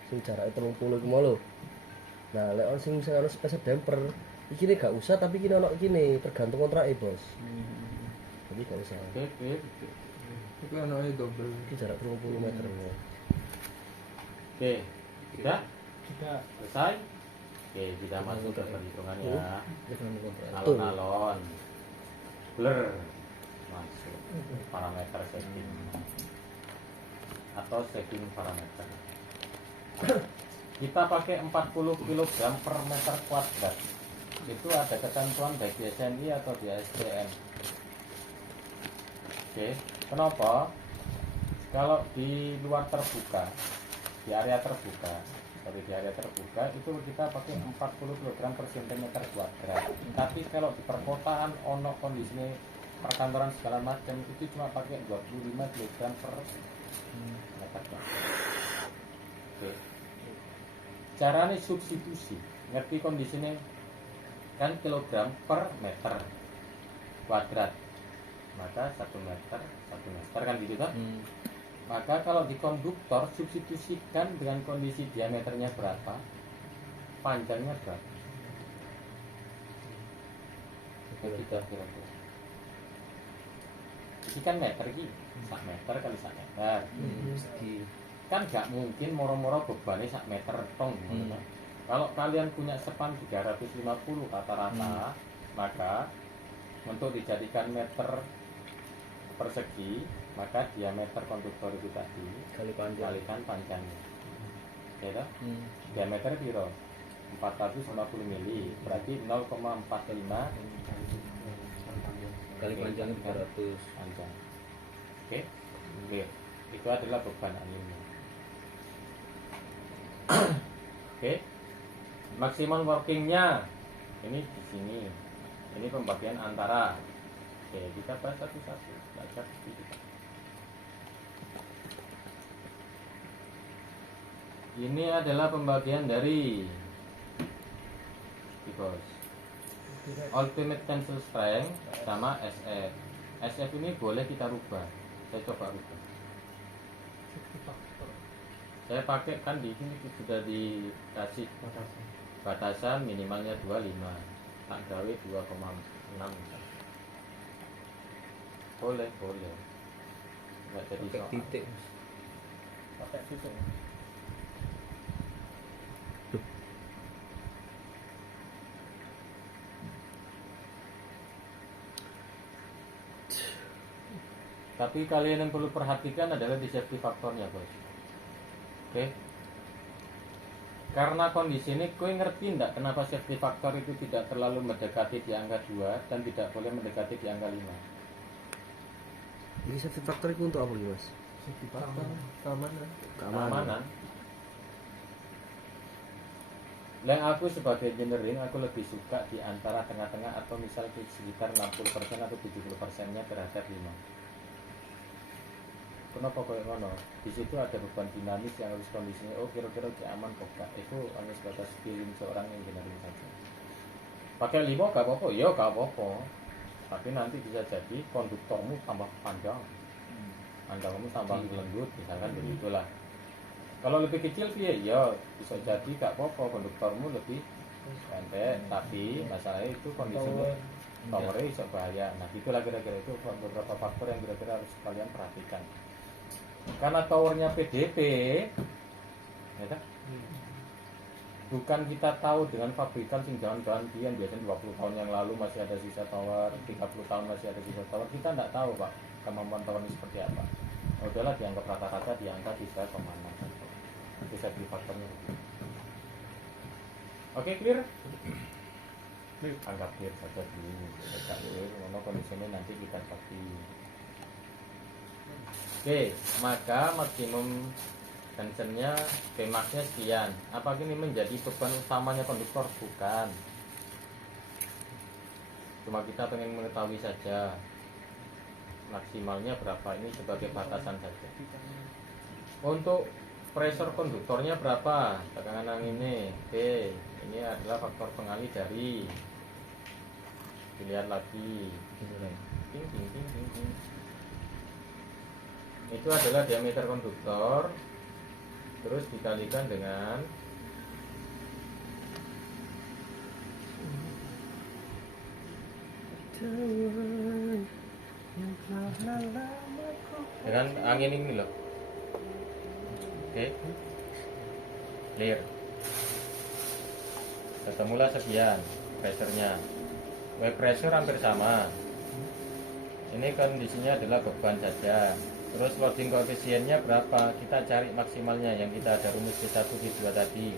Sing jarake 30 ki mau lho. Nah, lek sing ono spacer damper, iki nek gak usah tapi iki ono kene, tergantung kontrake, Bos. Jadi gak usah. Oke. Itu anaknya double. Iki jarak 30 meter. Oke. Sudah? Sudah. Selesai? Oke, kita masuk ke perhitungan ya. Tergantung kontrake. Alon-alon. Blur. Masuk. Parameter setting. Atau setting parameter. Kita pakai 40 kg per meter kuadrat. Itu ada ketentuan baik di SNI atau di SDN. Oke, kenapa? Kalau di luar terbuka, di area terbuka, itu kita pakai 40 kg per cm kuadrat. Tapi kalau di perkotaan ono kondisinya perkantoran segala macam itu cuma pakai 25 kg per meter kuadrat. Oke. Caranya substitusi, ngerti kondisinya kan kilogram per meter kuadrat, maka 1 meter kan gitu kan? Maka kalau di konduktor substitusikan dengan kondisi diameternya berapa, panjangnya berapa. Kita kira-kira. Ini kan meter ini, 1 meter kali 1 meter. Kan gak mungkin moro-moro bebannya 1 meter tong. Kalau kalian punya span 350 rata-rata, maka untuk dijadikan meter persegi, maka diameter konduktor itu tadi kalikan panjangnya. Ya toh? Diameter piro? 450 mili, berarti 0,45 Kali panjangnya 300. panjang. Oke? Clear. Itu adalah beban animnya. Oke. Maksimal workingnya ini di sini. Ini pembagian antara. Oke, kita bahas satu-satu. Belajar kita. Ini adalah pembagian dari ultimate tensile strength sama SF. SF ini boleh kita rubah. Saya coba rubah. Saya pakai kan di sini sudah dikasih batasan minimalnya 25, tak gawe 2,6. Boleh. Nggak jadi soal. Titik. Pakai titik. Tapi kalian yang perlu perhatikan adalah di safety faktornya, bos. Oke. Karena kondisi ini, kau ngerti enggak kenapa safety faktor itu tidak terlalu mendekati di angka 2 dan tidak boleh mendekati di angka 5? Ini safety factor itu untuk apa nih, Mas? Safety factor, keamanan. Keamanan. Yang aku sebagai engineering, aku lebih suka di antara tengah-tengah atau misal di sekitar 60% atau 70%-nya terhadap 5. Kenapa kayak ngono? Di situ ada beban dinamis yang harus kondisinya. Oh, kira-kira aman kok gak? Itu hanya sebatas feeling seorang engineering saja. Pakai 5 gak apa-apa? Ya gak apa-apa. Tapi nanti bisa jadi konduktormu tambah panjang, panjangmu tambah lembut, misalkan begitulah. Kalau lebih kecil ya bisa jadi gak apa-apa, konduktormu lebih pendek, tapi masalahnya itu kondisinya powernya bisa bahaya. Nah itulah kira-kira itu beberapa faktor yang kira-kira harus kalian perhatikan. Karena towernya PDP, ya kan? Bukan kita tahu dengan pabrikan sing jangan-jangan biasanya 20 tahun yang lalu masih ada sisa tower, 30 tahun masih ada sisa tower. Kita tidak tahu, Pak, kemampuan tower ini seperti apa. Udahlah dianggap rata-rata, diangkat bisa kemana saja. Bisa di faktornya. Oke, clear? Anggap clear saja dulu. Tidak clear, karena kondisinya nanti kita pasti. Oke, maka maksimum tensionnya Pmax-nya sekian. Apa ini menjadi beban utamanya konduktor? Bukan. Cuma kita pengen mengetahui saja maksimalnya berapa, ini sebagai batasan saja. Untuk pressure konduktornya berapa? Tekanan angin ini. Oke, ini adalah faktor pengalih dari dilihat lagi. Ting, ting, ting, ting, ting. Itu adalah diameter konduktor, terus dikalikan dengan angin ini loh. Oke, clear. Ketemulah sekian pressure-nya. Weight pressure hampir sama. Ini kondisinya adalah beban saja. Terus loading koefisiennya berapa? Kita cari maksimalnya yang kita ada rumus P1 P2 tadi.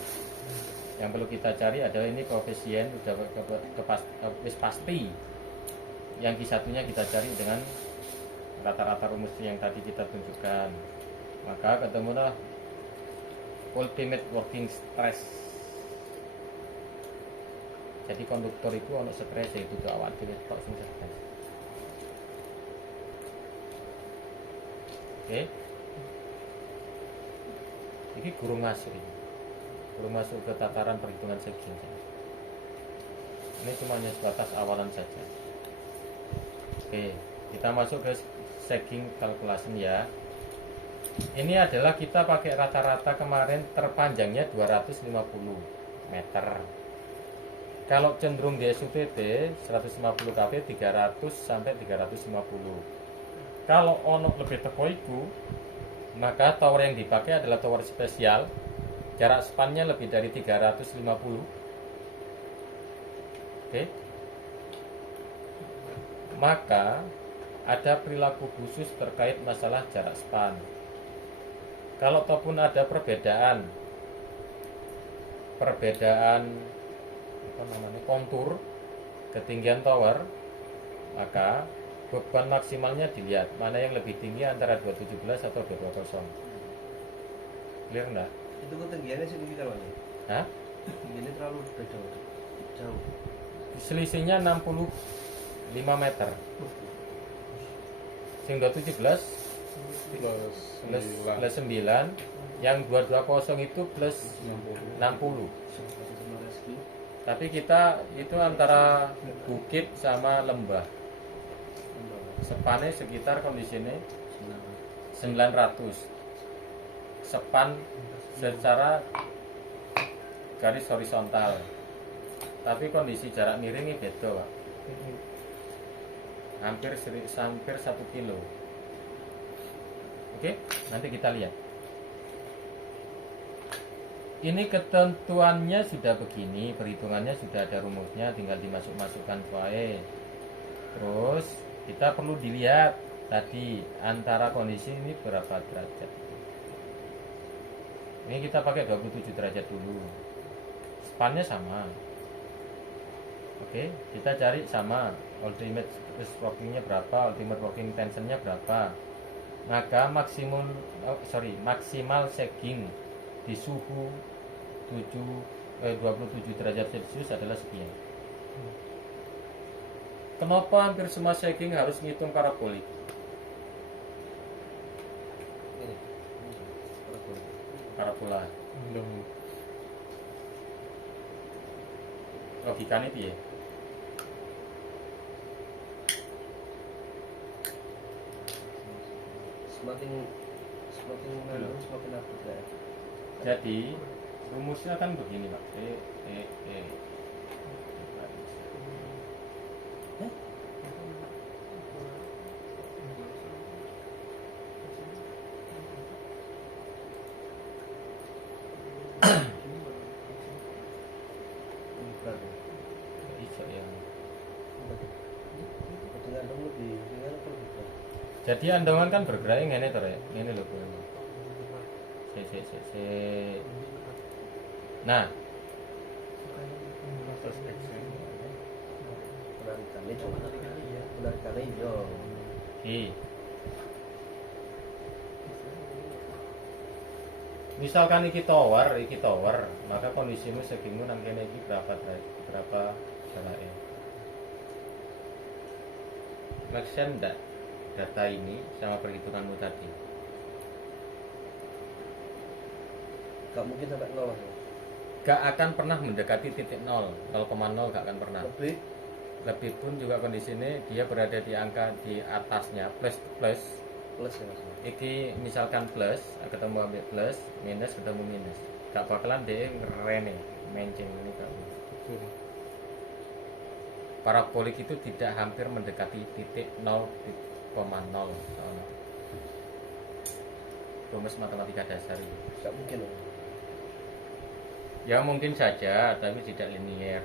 Yang perlu kita cari adalah ini koefisien udah pasti. Yang Q1-nya kita cari dengan rata-rata rumus yang tadi kita tunjukkan. Maka ketemulah ultimate working stress. Jadi konduktor itu ono stres yaitu ke awak dhewe tok sing stres. Oke. Ini gurung masuk ini. Gurung masuk ke tataran perhitungan seging. Ini cuma hanya sebatas awalan saja. Oke, kita masuk ke seging calculation ya. Ini adalah kita pakai rata-rata kemarin terpanjangnya 250 meter. Kalau cenderung di SUPT 150 kV 300 sampai 350. Kalau ono lebih teko iku, maka tower yang dipakai adalah tower spesial. Jarak spannya lebih dari 350. Oke. Maka ada perilaku khusus terkait masalah jarak span. Kalau ataupun ada perbedaan kontur ketinggian tower, maka beban maksimalnya dilihat mana yang lebih tinggi antara 217 atau 220. Clear enggak? Itu ketinggiannya segini berapa? Hah? Ini terlalu jauh. Selisihnya 65 meter. Sing 217 plus 9, yang 220 itu plus 60. Tapi kita itu antara bukit sama lembah. Sepannya sekitar kondisinya 900. Sepan secara garis horizontal. Tapi kondisi jarak miringnya beda, Pak. Hampir 1 kilo. Oke, nanti kita lihat. Ini ketentuannya sudah begini, perhitungannya sudah ada rumusnya, tinggal dimasukkan wae. Terus kita perlu dilihat tadi antara kondisi ini berapa derajat. Ini kita pakai 27 derajat dulu. Spannya sama. Oke, kita cari sama. Ultimate workingnya berapa, ultimate working tensionnya berapa. Maka maksimal sagging di suhu 27 derajat Celcius adalah sekian. Kenapa hampir semua sagging harus ngitung parabolik? Parabola. Logikanya piye? Semakin malam semakin abot ya. Jadi rumusnya kan begini, Pak. Jadi andongan kan bergerak ngene to rek. Ngene lho, Bu. Nah, Menarikannya iya. Misalkan iki tower, maka kondisimu segini nang kene iki berapa jaraknya? Make sense enggak data ini sama perhitunganmu tadi? Gak mungkin sampai 0 ya. Gak akan pernah mendekati titik 0. 0,0 gak akan pernah. lebih pun juga kondisi ini dia berada di angka di atasnya plus plus plus ya mas. iki misalkan plus ketemu ambil plus minus ketemu minus gak bakalan dia ngerene menceng ini gak. Parabolik itu tidak hampir mendekati titik 0,0. Rumus matematika dasar ini Gak mungkin. ya mungkin saja tapi tidak linear,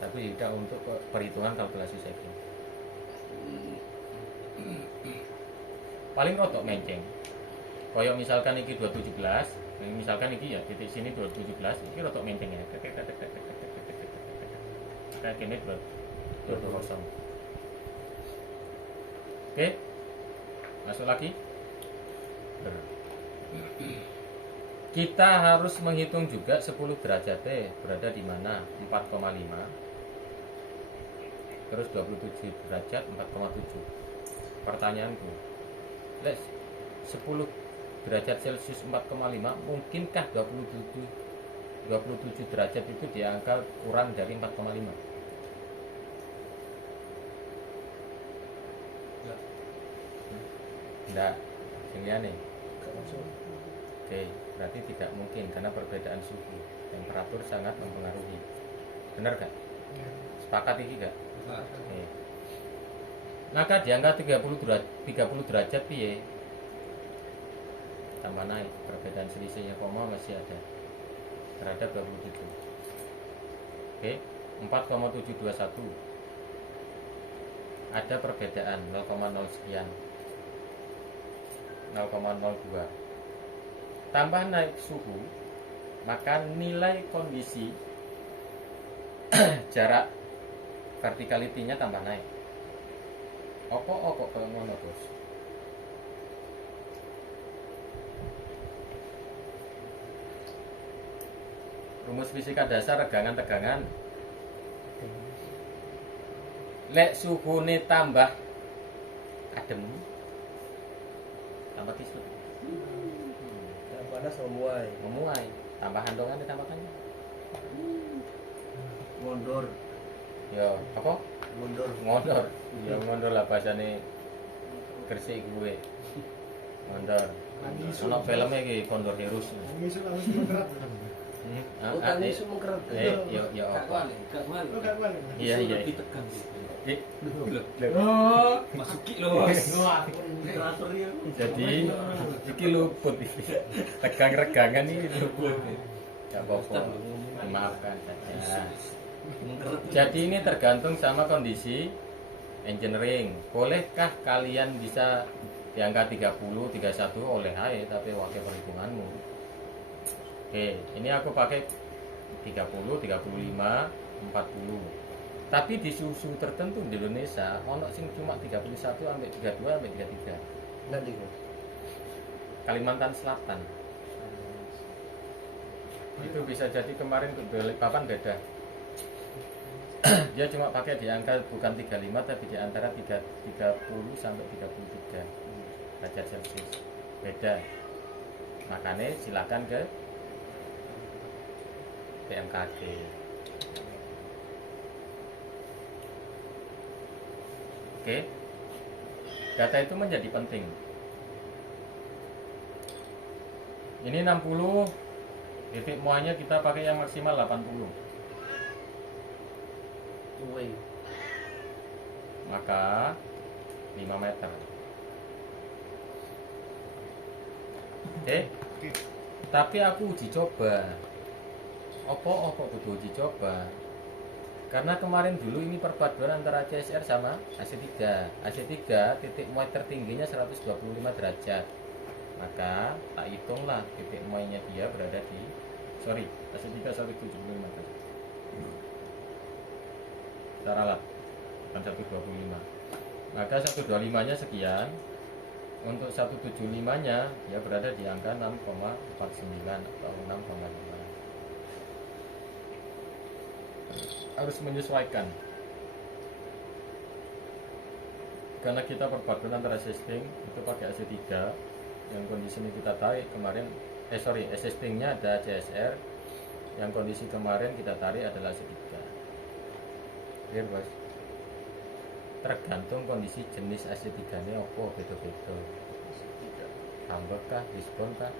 tapi tidak untuk perhitungan kalkulasi setting. Paling rotok menceng koyok misalkan iki 217, misalkan iki ya titik sini 217, iki rotok menceng ya kayak gini 220. Oke, masuk lagi. Kita harus menghitung juga 10 derajat T berada di mana? 4,5. Terus 27 derajat 4,7. Pertanyaanku, les 10 derajat Celcius 4,5 mungkinkah 27 derajat itu di angka kurang dari 4,5? Enggak. Sini Gak masuk. Oke, berarti tidak mungkin karena perbedaan suhu, temperatur sangat mempengaruhi. Benar gak? Sepakat ini gak? Oke. Maka di angka 30 derajat piye? Tambah naik, perbedaan selisihnya koma masih ada terhadap 27. Oke, 4,721. Ada perbedaan 0,0 sekian. 0,02. Tambah naik suhu, maka nilai kondisi jarak verticality-nya tambah naik. Opo kalau ngono bos. Rumus fisika dasar regangan-tegangan. Lek suhune tambah adem, tambah kisut. Yang panas Memuai, tambah handongan ditambahkan. Mondor. Ya, apa? Mondor. Ngondor. Ya ngondor lah bahasane Gresik gue. Ngondor. Ono filmnya iki Kondor Heroes. Ngisu langsung mengkerat. Utang isu mengkeret. Ya apa? Gak wali. Oh, gak kuat. Iya. Ditekan gitu. Oh, Masuki loh bos. Jadi iki luput iki. Tegang regangan ini luput. Ya apa-apa. Maafkan saja. Jadi ini tergantung sama kondisi engineering. Bolehkah kalian bisa di angka 30, 31 oleh ae tapi wakil perhitunganmu. Oke, ini aku pakai 30, 35, 40. Tapi di suhu tertentu di Indonesia ono sing cuma 31 sampai 32 sampai 33. Nanti kok. Kalimantan Selatan. Itu bisa jadi kemarin ke Balikpapan beda. Dia cuma pakai di angka bukan 35 tapi di antara 30 sampai 33 derajat Celcius. Beda. Makanya silakan ke BMKG. Oke. Data itu menjadi penting. Ini 60, titik muanya kita pakai yang maksimal 80. Tuwei. Maka 5 meter. Oke. Tapi aku uji coba. Apa kudu uji coba? Karena kemarin dulu ini perpaduan antara CSR sama AC3. AC3 titik muai tertingginya 125 derajat. Maka tak hitunglah titik muainya dia berada di AC3 175 derajat. Taralah bukan 125. Maka 125 nya sekian. Untuk 175 nya dia berada di angka 6,49 atau 6,5. Harus menyesuaikan karena kita perpaduan antara existing itu pakai AC3 yang kondisi ini kita tarik kemarin existingnya ada CSR yang kondisi kemarin kita tarik adalah AC3. Clear bos? tergantung kondisi jenis AC3 ini opo beda-beda. Tambah kah, diskon kah,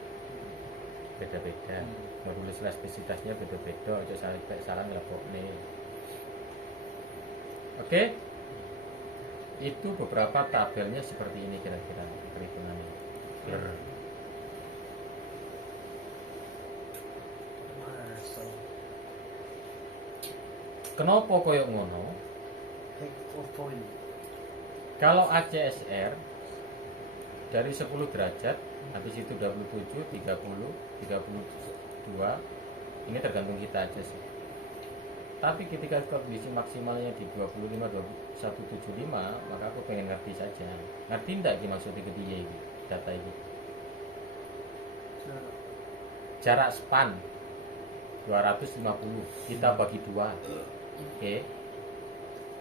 beda-beda. Menulis spesifikasinya beda-beda, aja salah ngelebokne. Oke, itu beberapa tabelnya seperti ini kira-kira perhitungannya. Kenapa koyok ngono? Kalau ACSR dari 10 derajat, habis itu 27, 30, 32, ini tergantung kita aja sih. Tapi ketika kondisi maksimalnya di 25, 2175, maka aku pengen ngerti saja. Ngerti enggak ini maksudnya ke dia ini, data ini? Jarak span 250, kita bagi 2. Oke.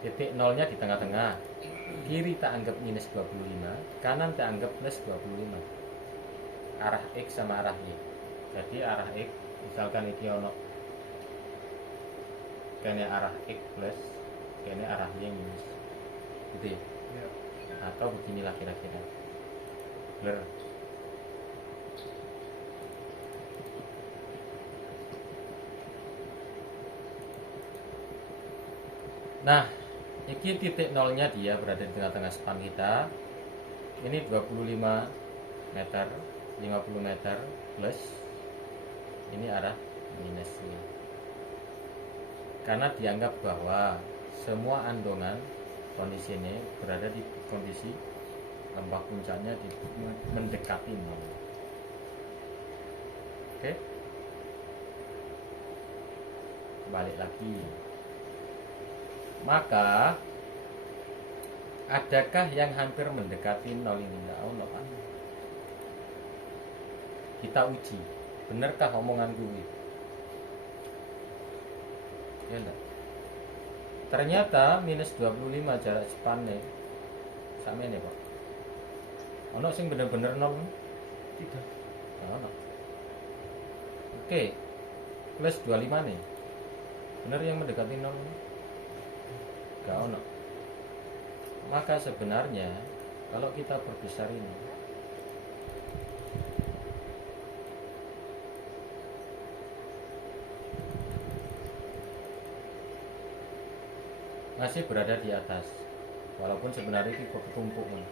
Titik nolnya di tengah-tengah. Kiri tak anggap minus 25, kanan tak anggap plus 25. Arah X sama arah Y. Jadi arah X, misalkan iki ono kene arah X plus, kene arah Y minus. Gitu ya? Atau beginilah kira-kira. Clear. Nah, ini titik nolnya dia berada di tengah-tengah span kita. Ini 25 meter, 50 meter plus. Ini arah minusnya. Karena dianggap bahwa semua andongan kondisi ini berada di kondisi lembah puncaknya di mendekati nol. Oke. Balik lagi. Maka adakah yang hampir mendekati nol ini? Enggak, Pak. Kita uji, benarkah omongan gue? Ya enggak? Ternyata minus 25 jarak spannya sama ini, Pak. Ono sing bener-bener nol? Tidak. Ono. Oke. Plus 25 nih. Benar yang mendekati nol? Gak ono. Maka sebenarnya kalau kita berbesar ini masih berada di atas, walaupun sebenarnya ini kok ketumpuk nih.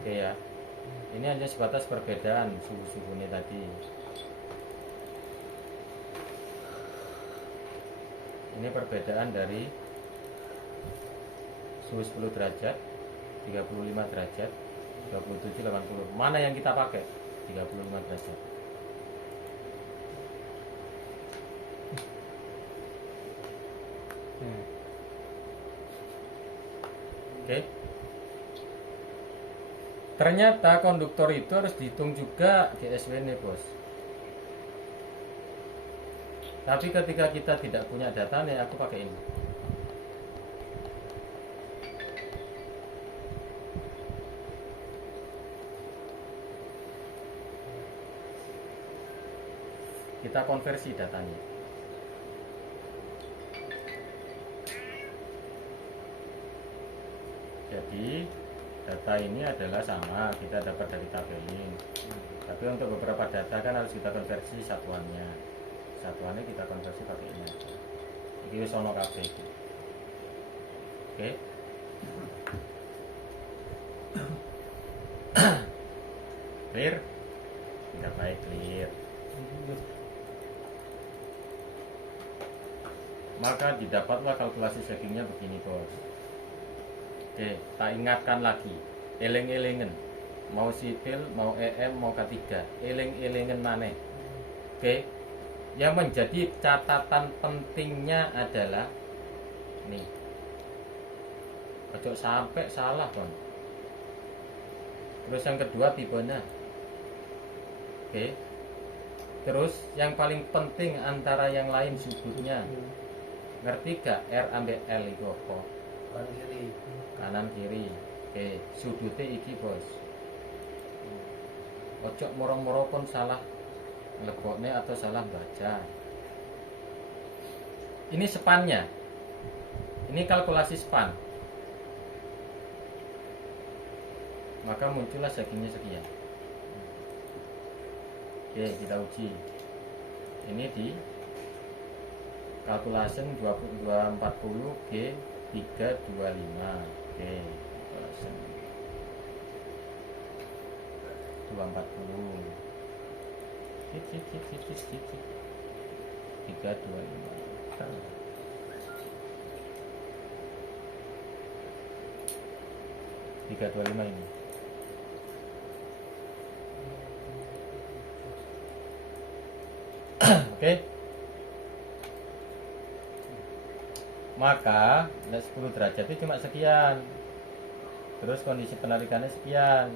Oke ya, ini hanya sebatas perbedaan suhu-suhu ini tadi. Ini perbedaan dari suhu 10 derajat, 35 derajat, 27, 80. Mana yang kita pakai? 35 derajat. Oke. Ternyata konduktor itu harus dihitung juga GSW nya, Bos. Tapi ketika kita tidak punya datanya, aku pakai ini. Kita konversi datanya. Jadi data ini adalah sama, kita dapat dari tabel ini. Tapi untuk beberapa data kan harus kita konversi satuannya. Satuannya kita konversi pakai ini. Iki wis ono kabeh iki. Oke. Clear? Enggak baik clear. Maka didapatlah kalkulasi shadingnya begini, Bos. Oke, tak ingatkan lagi. Eling-elingen. Mau sipil, mau EM, mau K3. Eling-elingen maneh. Oke. Yang menjadi catatan pentingnya adalah nih. Ojo sampai salah, Bang. Terus yang kedua tipenya. Oke. Terus yang paling penting antara yang lain sudutnya. Ngerti gak R ambek L itu apa? Kanan kiri. Kanan kiri. Oke, sudutnya iki, Bos. Ojo moro-moro pun salah ngelebokne atau salah baca. Ini spannya. Ini kalkulasi span. maka muncullah segingnya sekian. Oke, kita uji. Ini di calculation 240 G 325. Oke, calculation 240 325. 325 ini. Oke. Maka 10 derajat itu cuma sekian. Terus kondisi penarikannya sekian.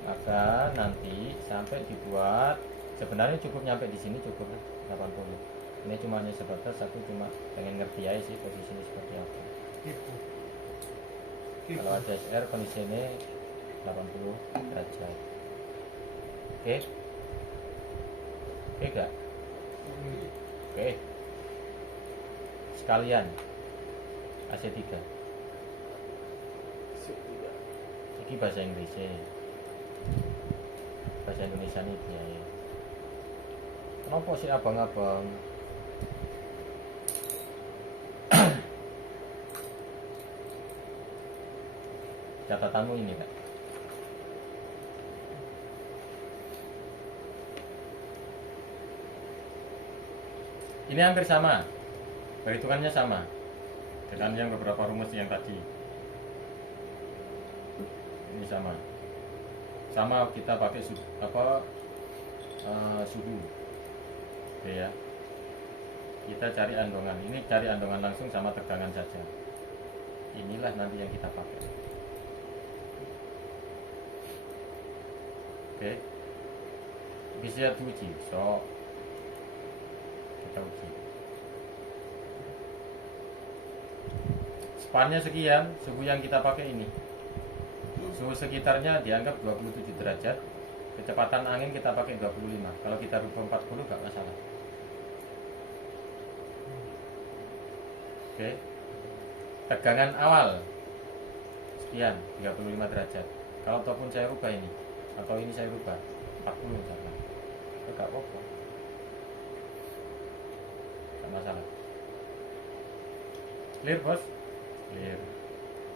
Maka nanti sampai dibuat, sebenarnya cukup nyampe di sini cukup 80. Ini cuma hanya sebatas aku cuma pengen ngerti aja sih posisinya seperti apa. Kalau ada SR kondisinya 80 derajat. Oke. Oke gak? Oke. Sekalian AC3. Ini bahasa Inggrisnya. Bahasa Indonesia ini dia ya. Kenapa sih abang-abang? Catatanmu ini Kak. Ini hampir sama, perhitungannya sama dengan yang beberapa rumus yang tadi. Ini sama kita pakai suhu, suhu, oke ya. Kita cari andongan, ini cari andongan langsung sama tegangan saja. Inilah nanti yang kita pakai. Oke, bisa diuji, so kita uji. Spannya sekian, suhu yang kita pakai ini. Suhu sekitarnya dianggap 27 derajat. Kecepatan angin kita pakai 25. Kalau kita rubah 40 gak masalah. Oke. Tegangan awal sekian, 35 derajat. Kalau ataupun saya rubah ini, atau ini saya rubah 40 misalkan, gak apa-apa, gak masalah. Clear bos? Clear.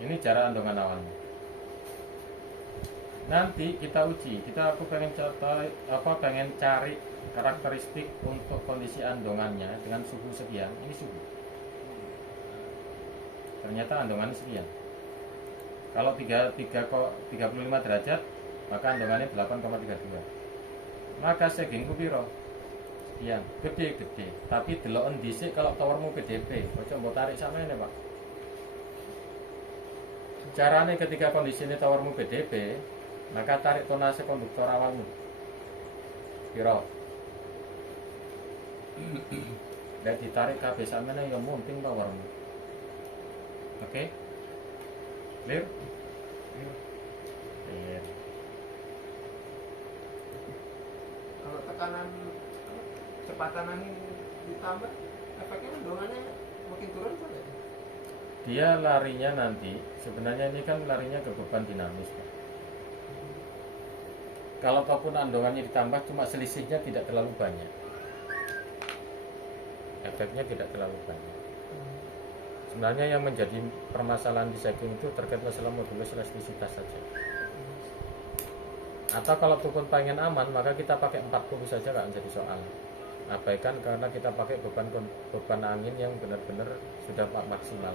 Ini cara andongan awalnya. Nanti kita uji, aku pengen pengen cari karakteristik untuk kondisi andongannya dengan suhu sekian. Ini suhu. Ternyata andongannya sekian. Kalau 35 derajat, maka andongannya 8,32. Maka segingku piro? Sekian. Gede. Tapi deloken dhisik kalau towermu PDP. Ojo mbok tarik sama ini, Pak. Caranya ketika kondisinya towermu PDP, maka tarik tonase konduktor awalmu. Piro? Dan ditarik kabeh sampeyan ya munting towermu. Oke? Clear? Clear. Kalau tekanan kecepatan angin ditambah, efeknya andongannya makin turun kan ya? Dia larinya nanti, sebenarnya ini kan larinya ke beban dinamis, Pak. Kalau apapun andongannya ditambah, cuma selisihnya tidak terlalu banyak. Efeknya tidak terlalu banyak. Sebenarnya yang menjadi permasalahan di shaping itu terkait masalah modulus elastisitas saja. Atau kalau pun pengen aman, maka kita pakai 40 saja nggak jadi soal. Abaikan karena kita pakai beban angin yang benar-benar sudah maksimal.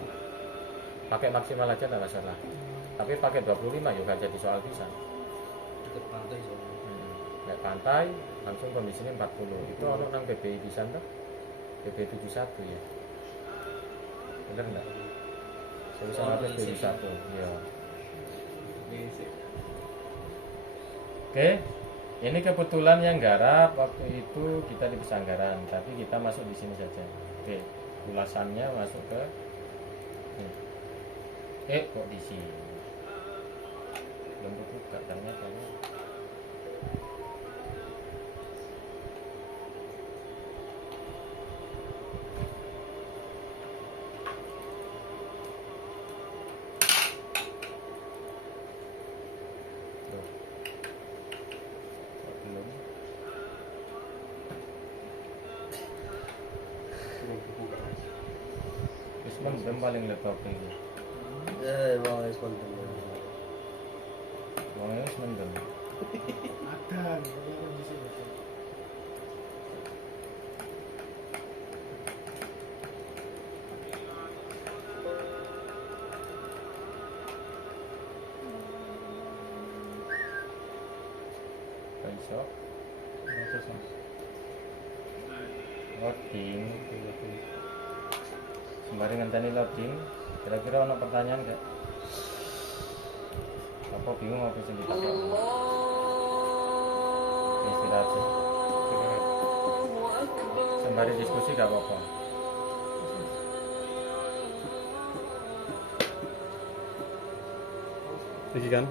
Pakai maksimal aja nggak masalah. Tapi pakai 25 juga jadi soal bisa. Deket pantai soalnya. Kayak pantai langsung kondisinya 40. Itu ono nang PBI di sana, PBI 71 ya. Bener enggak? Saya sama PBI 1. Ya. Oke. Ini kebetulan yang garap waktu itu kita di Pesanggaran, tapi kita masuk di sini saja. Oke. Ulasannya masuk ke ini. Kok di sini? Belum buka ternyata. mendem paling laptop ini. Mau mendem. Wongnya wis mendem. Ada orang di sini. Iso. Loading. Sembari ngenteni loading, kira-kira ada pertanyaan gak? Apa bingung apa sing ditakok? Istirahat sih. Sembari diskusi gak apa-apa. Iki kan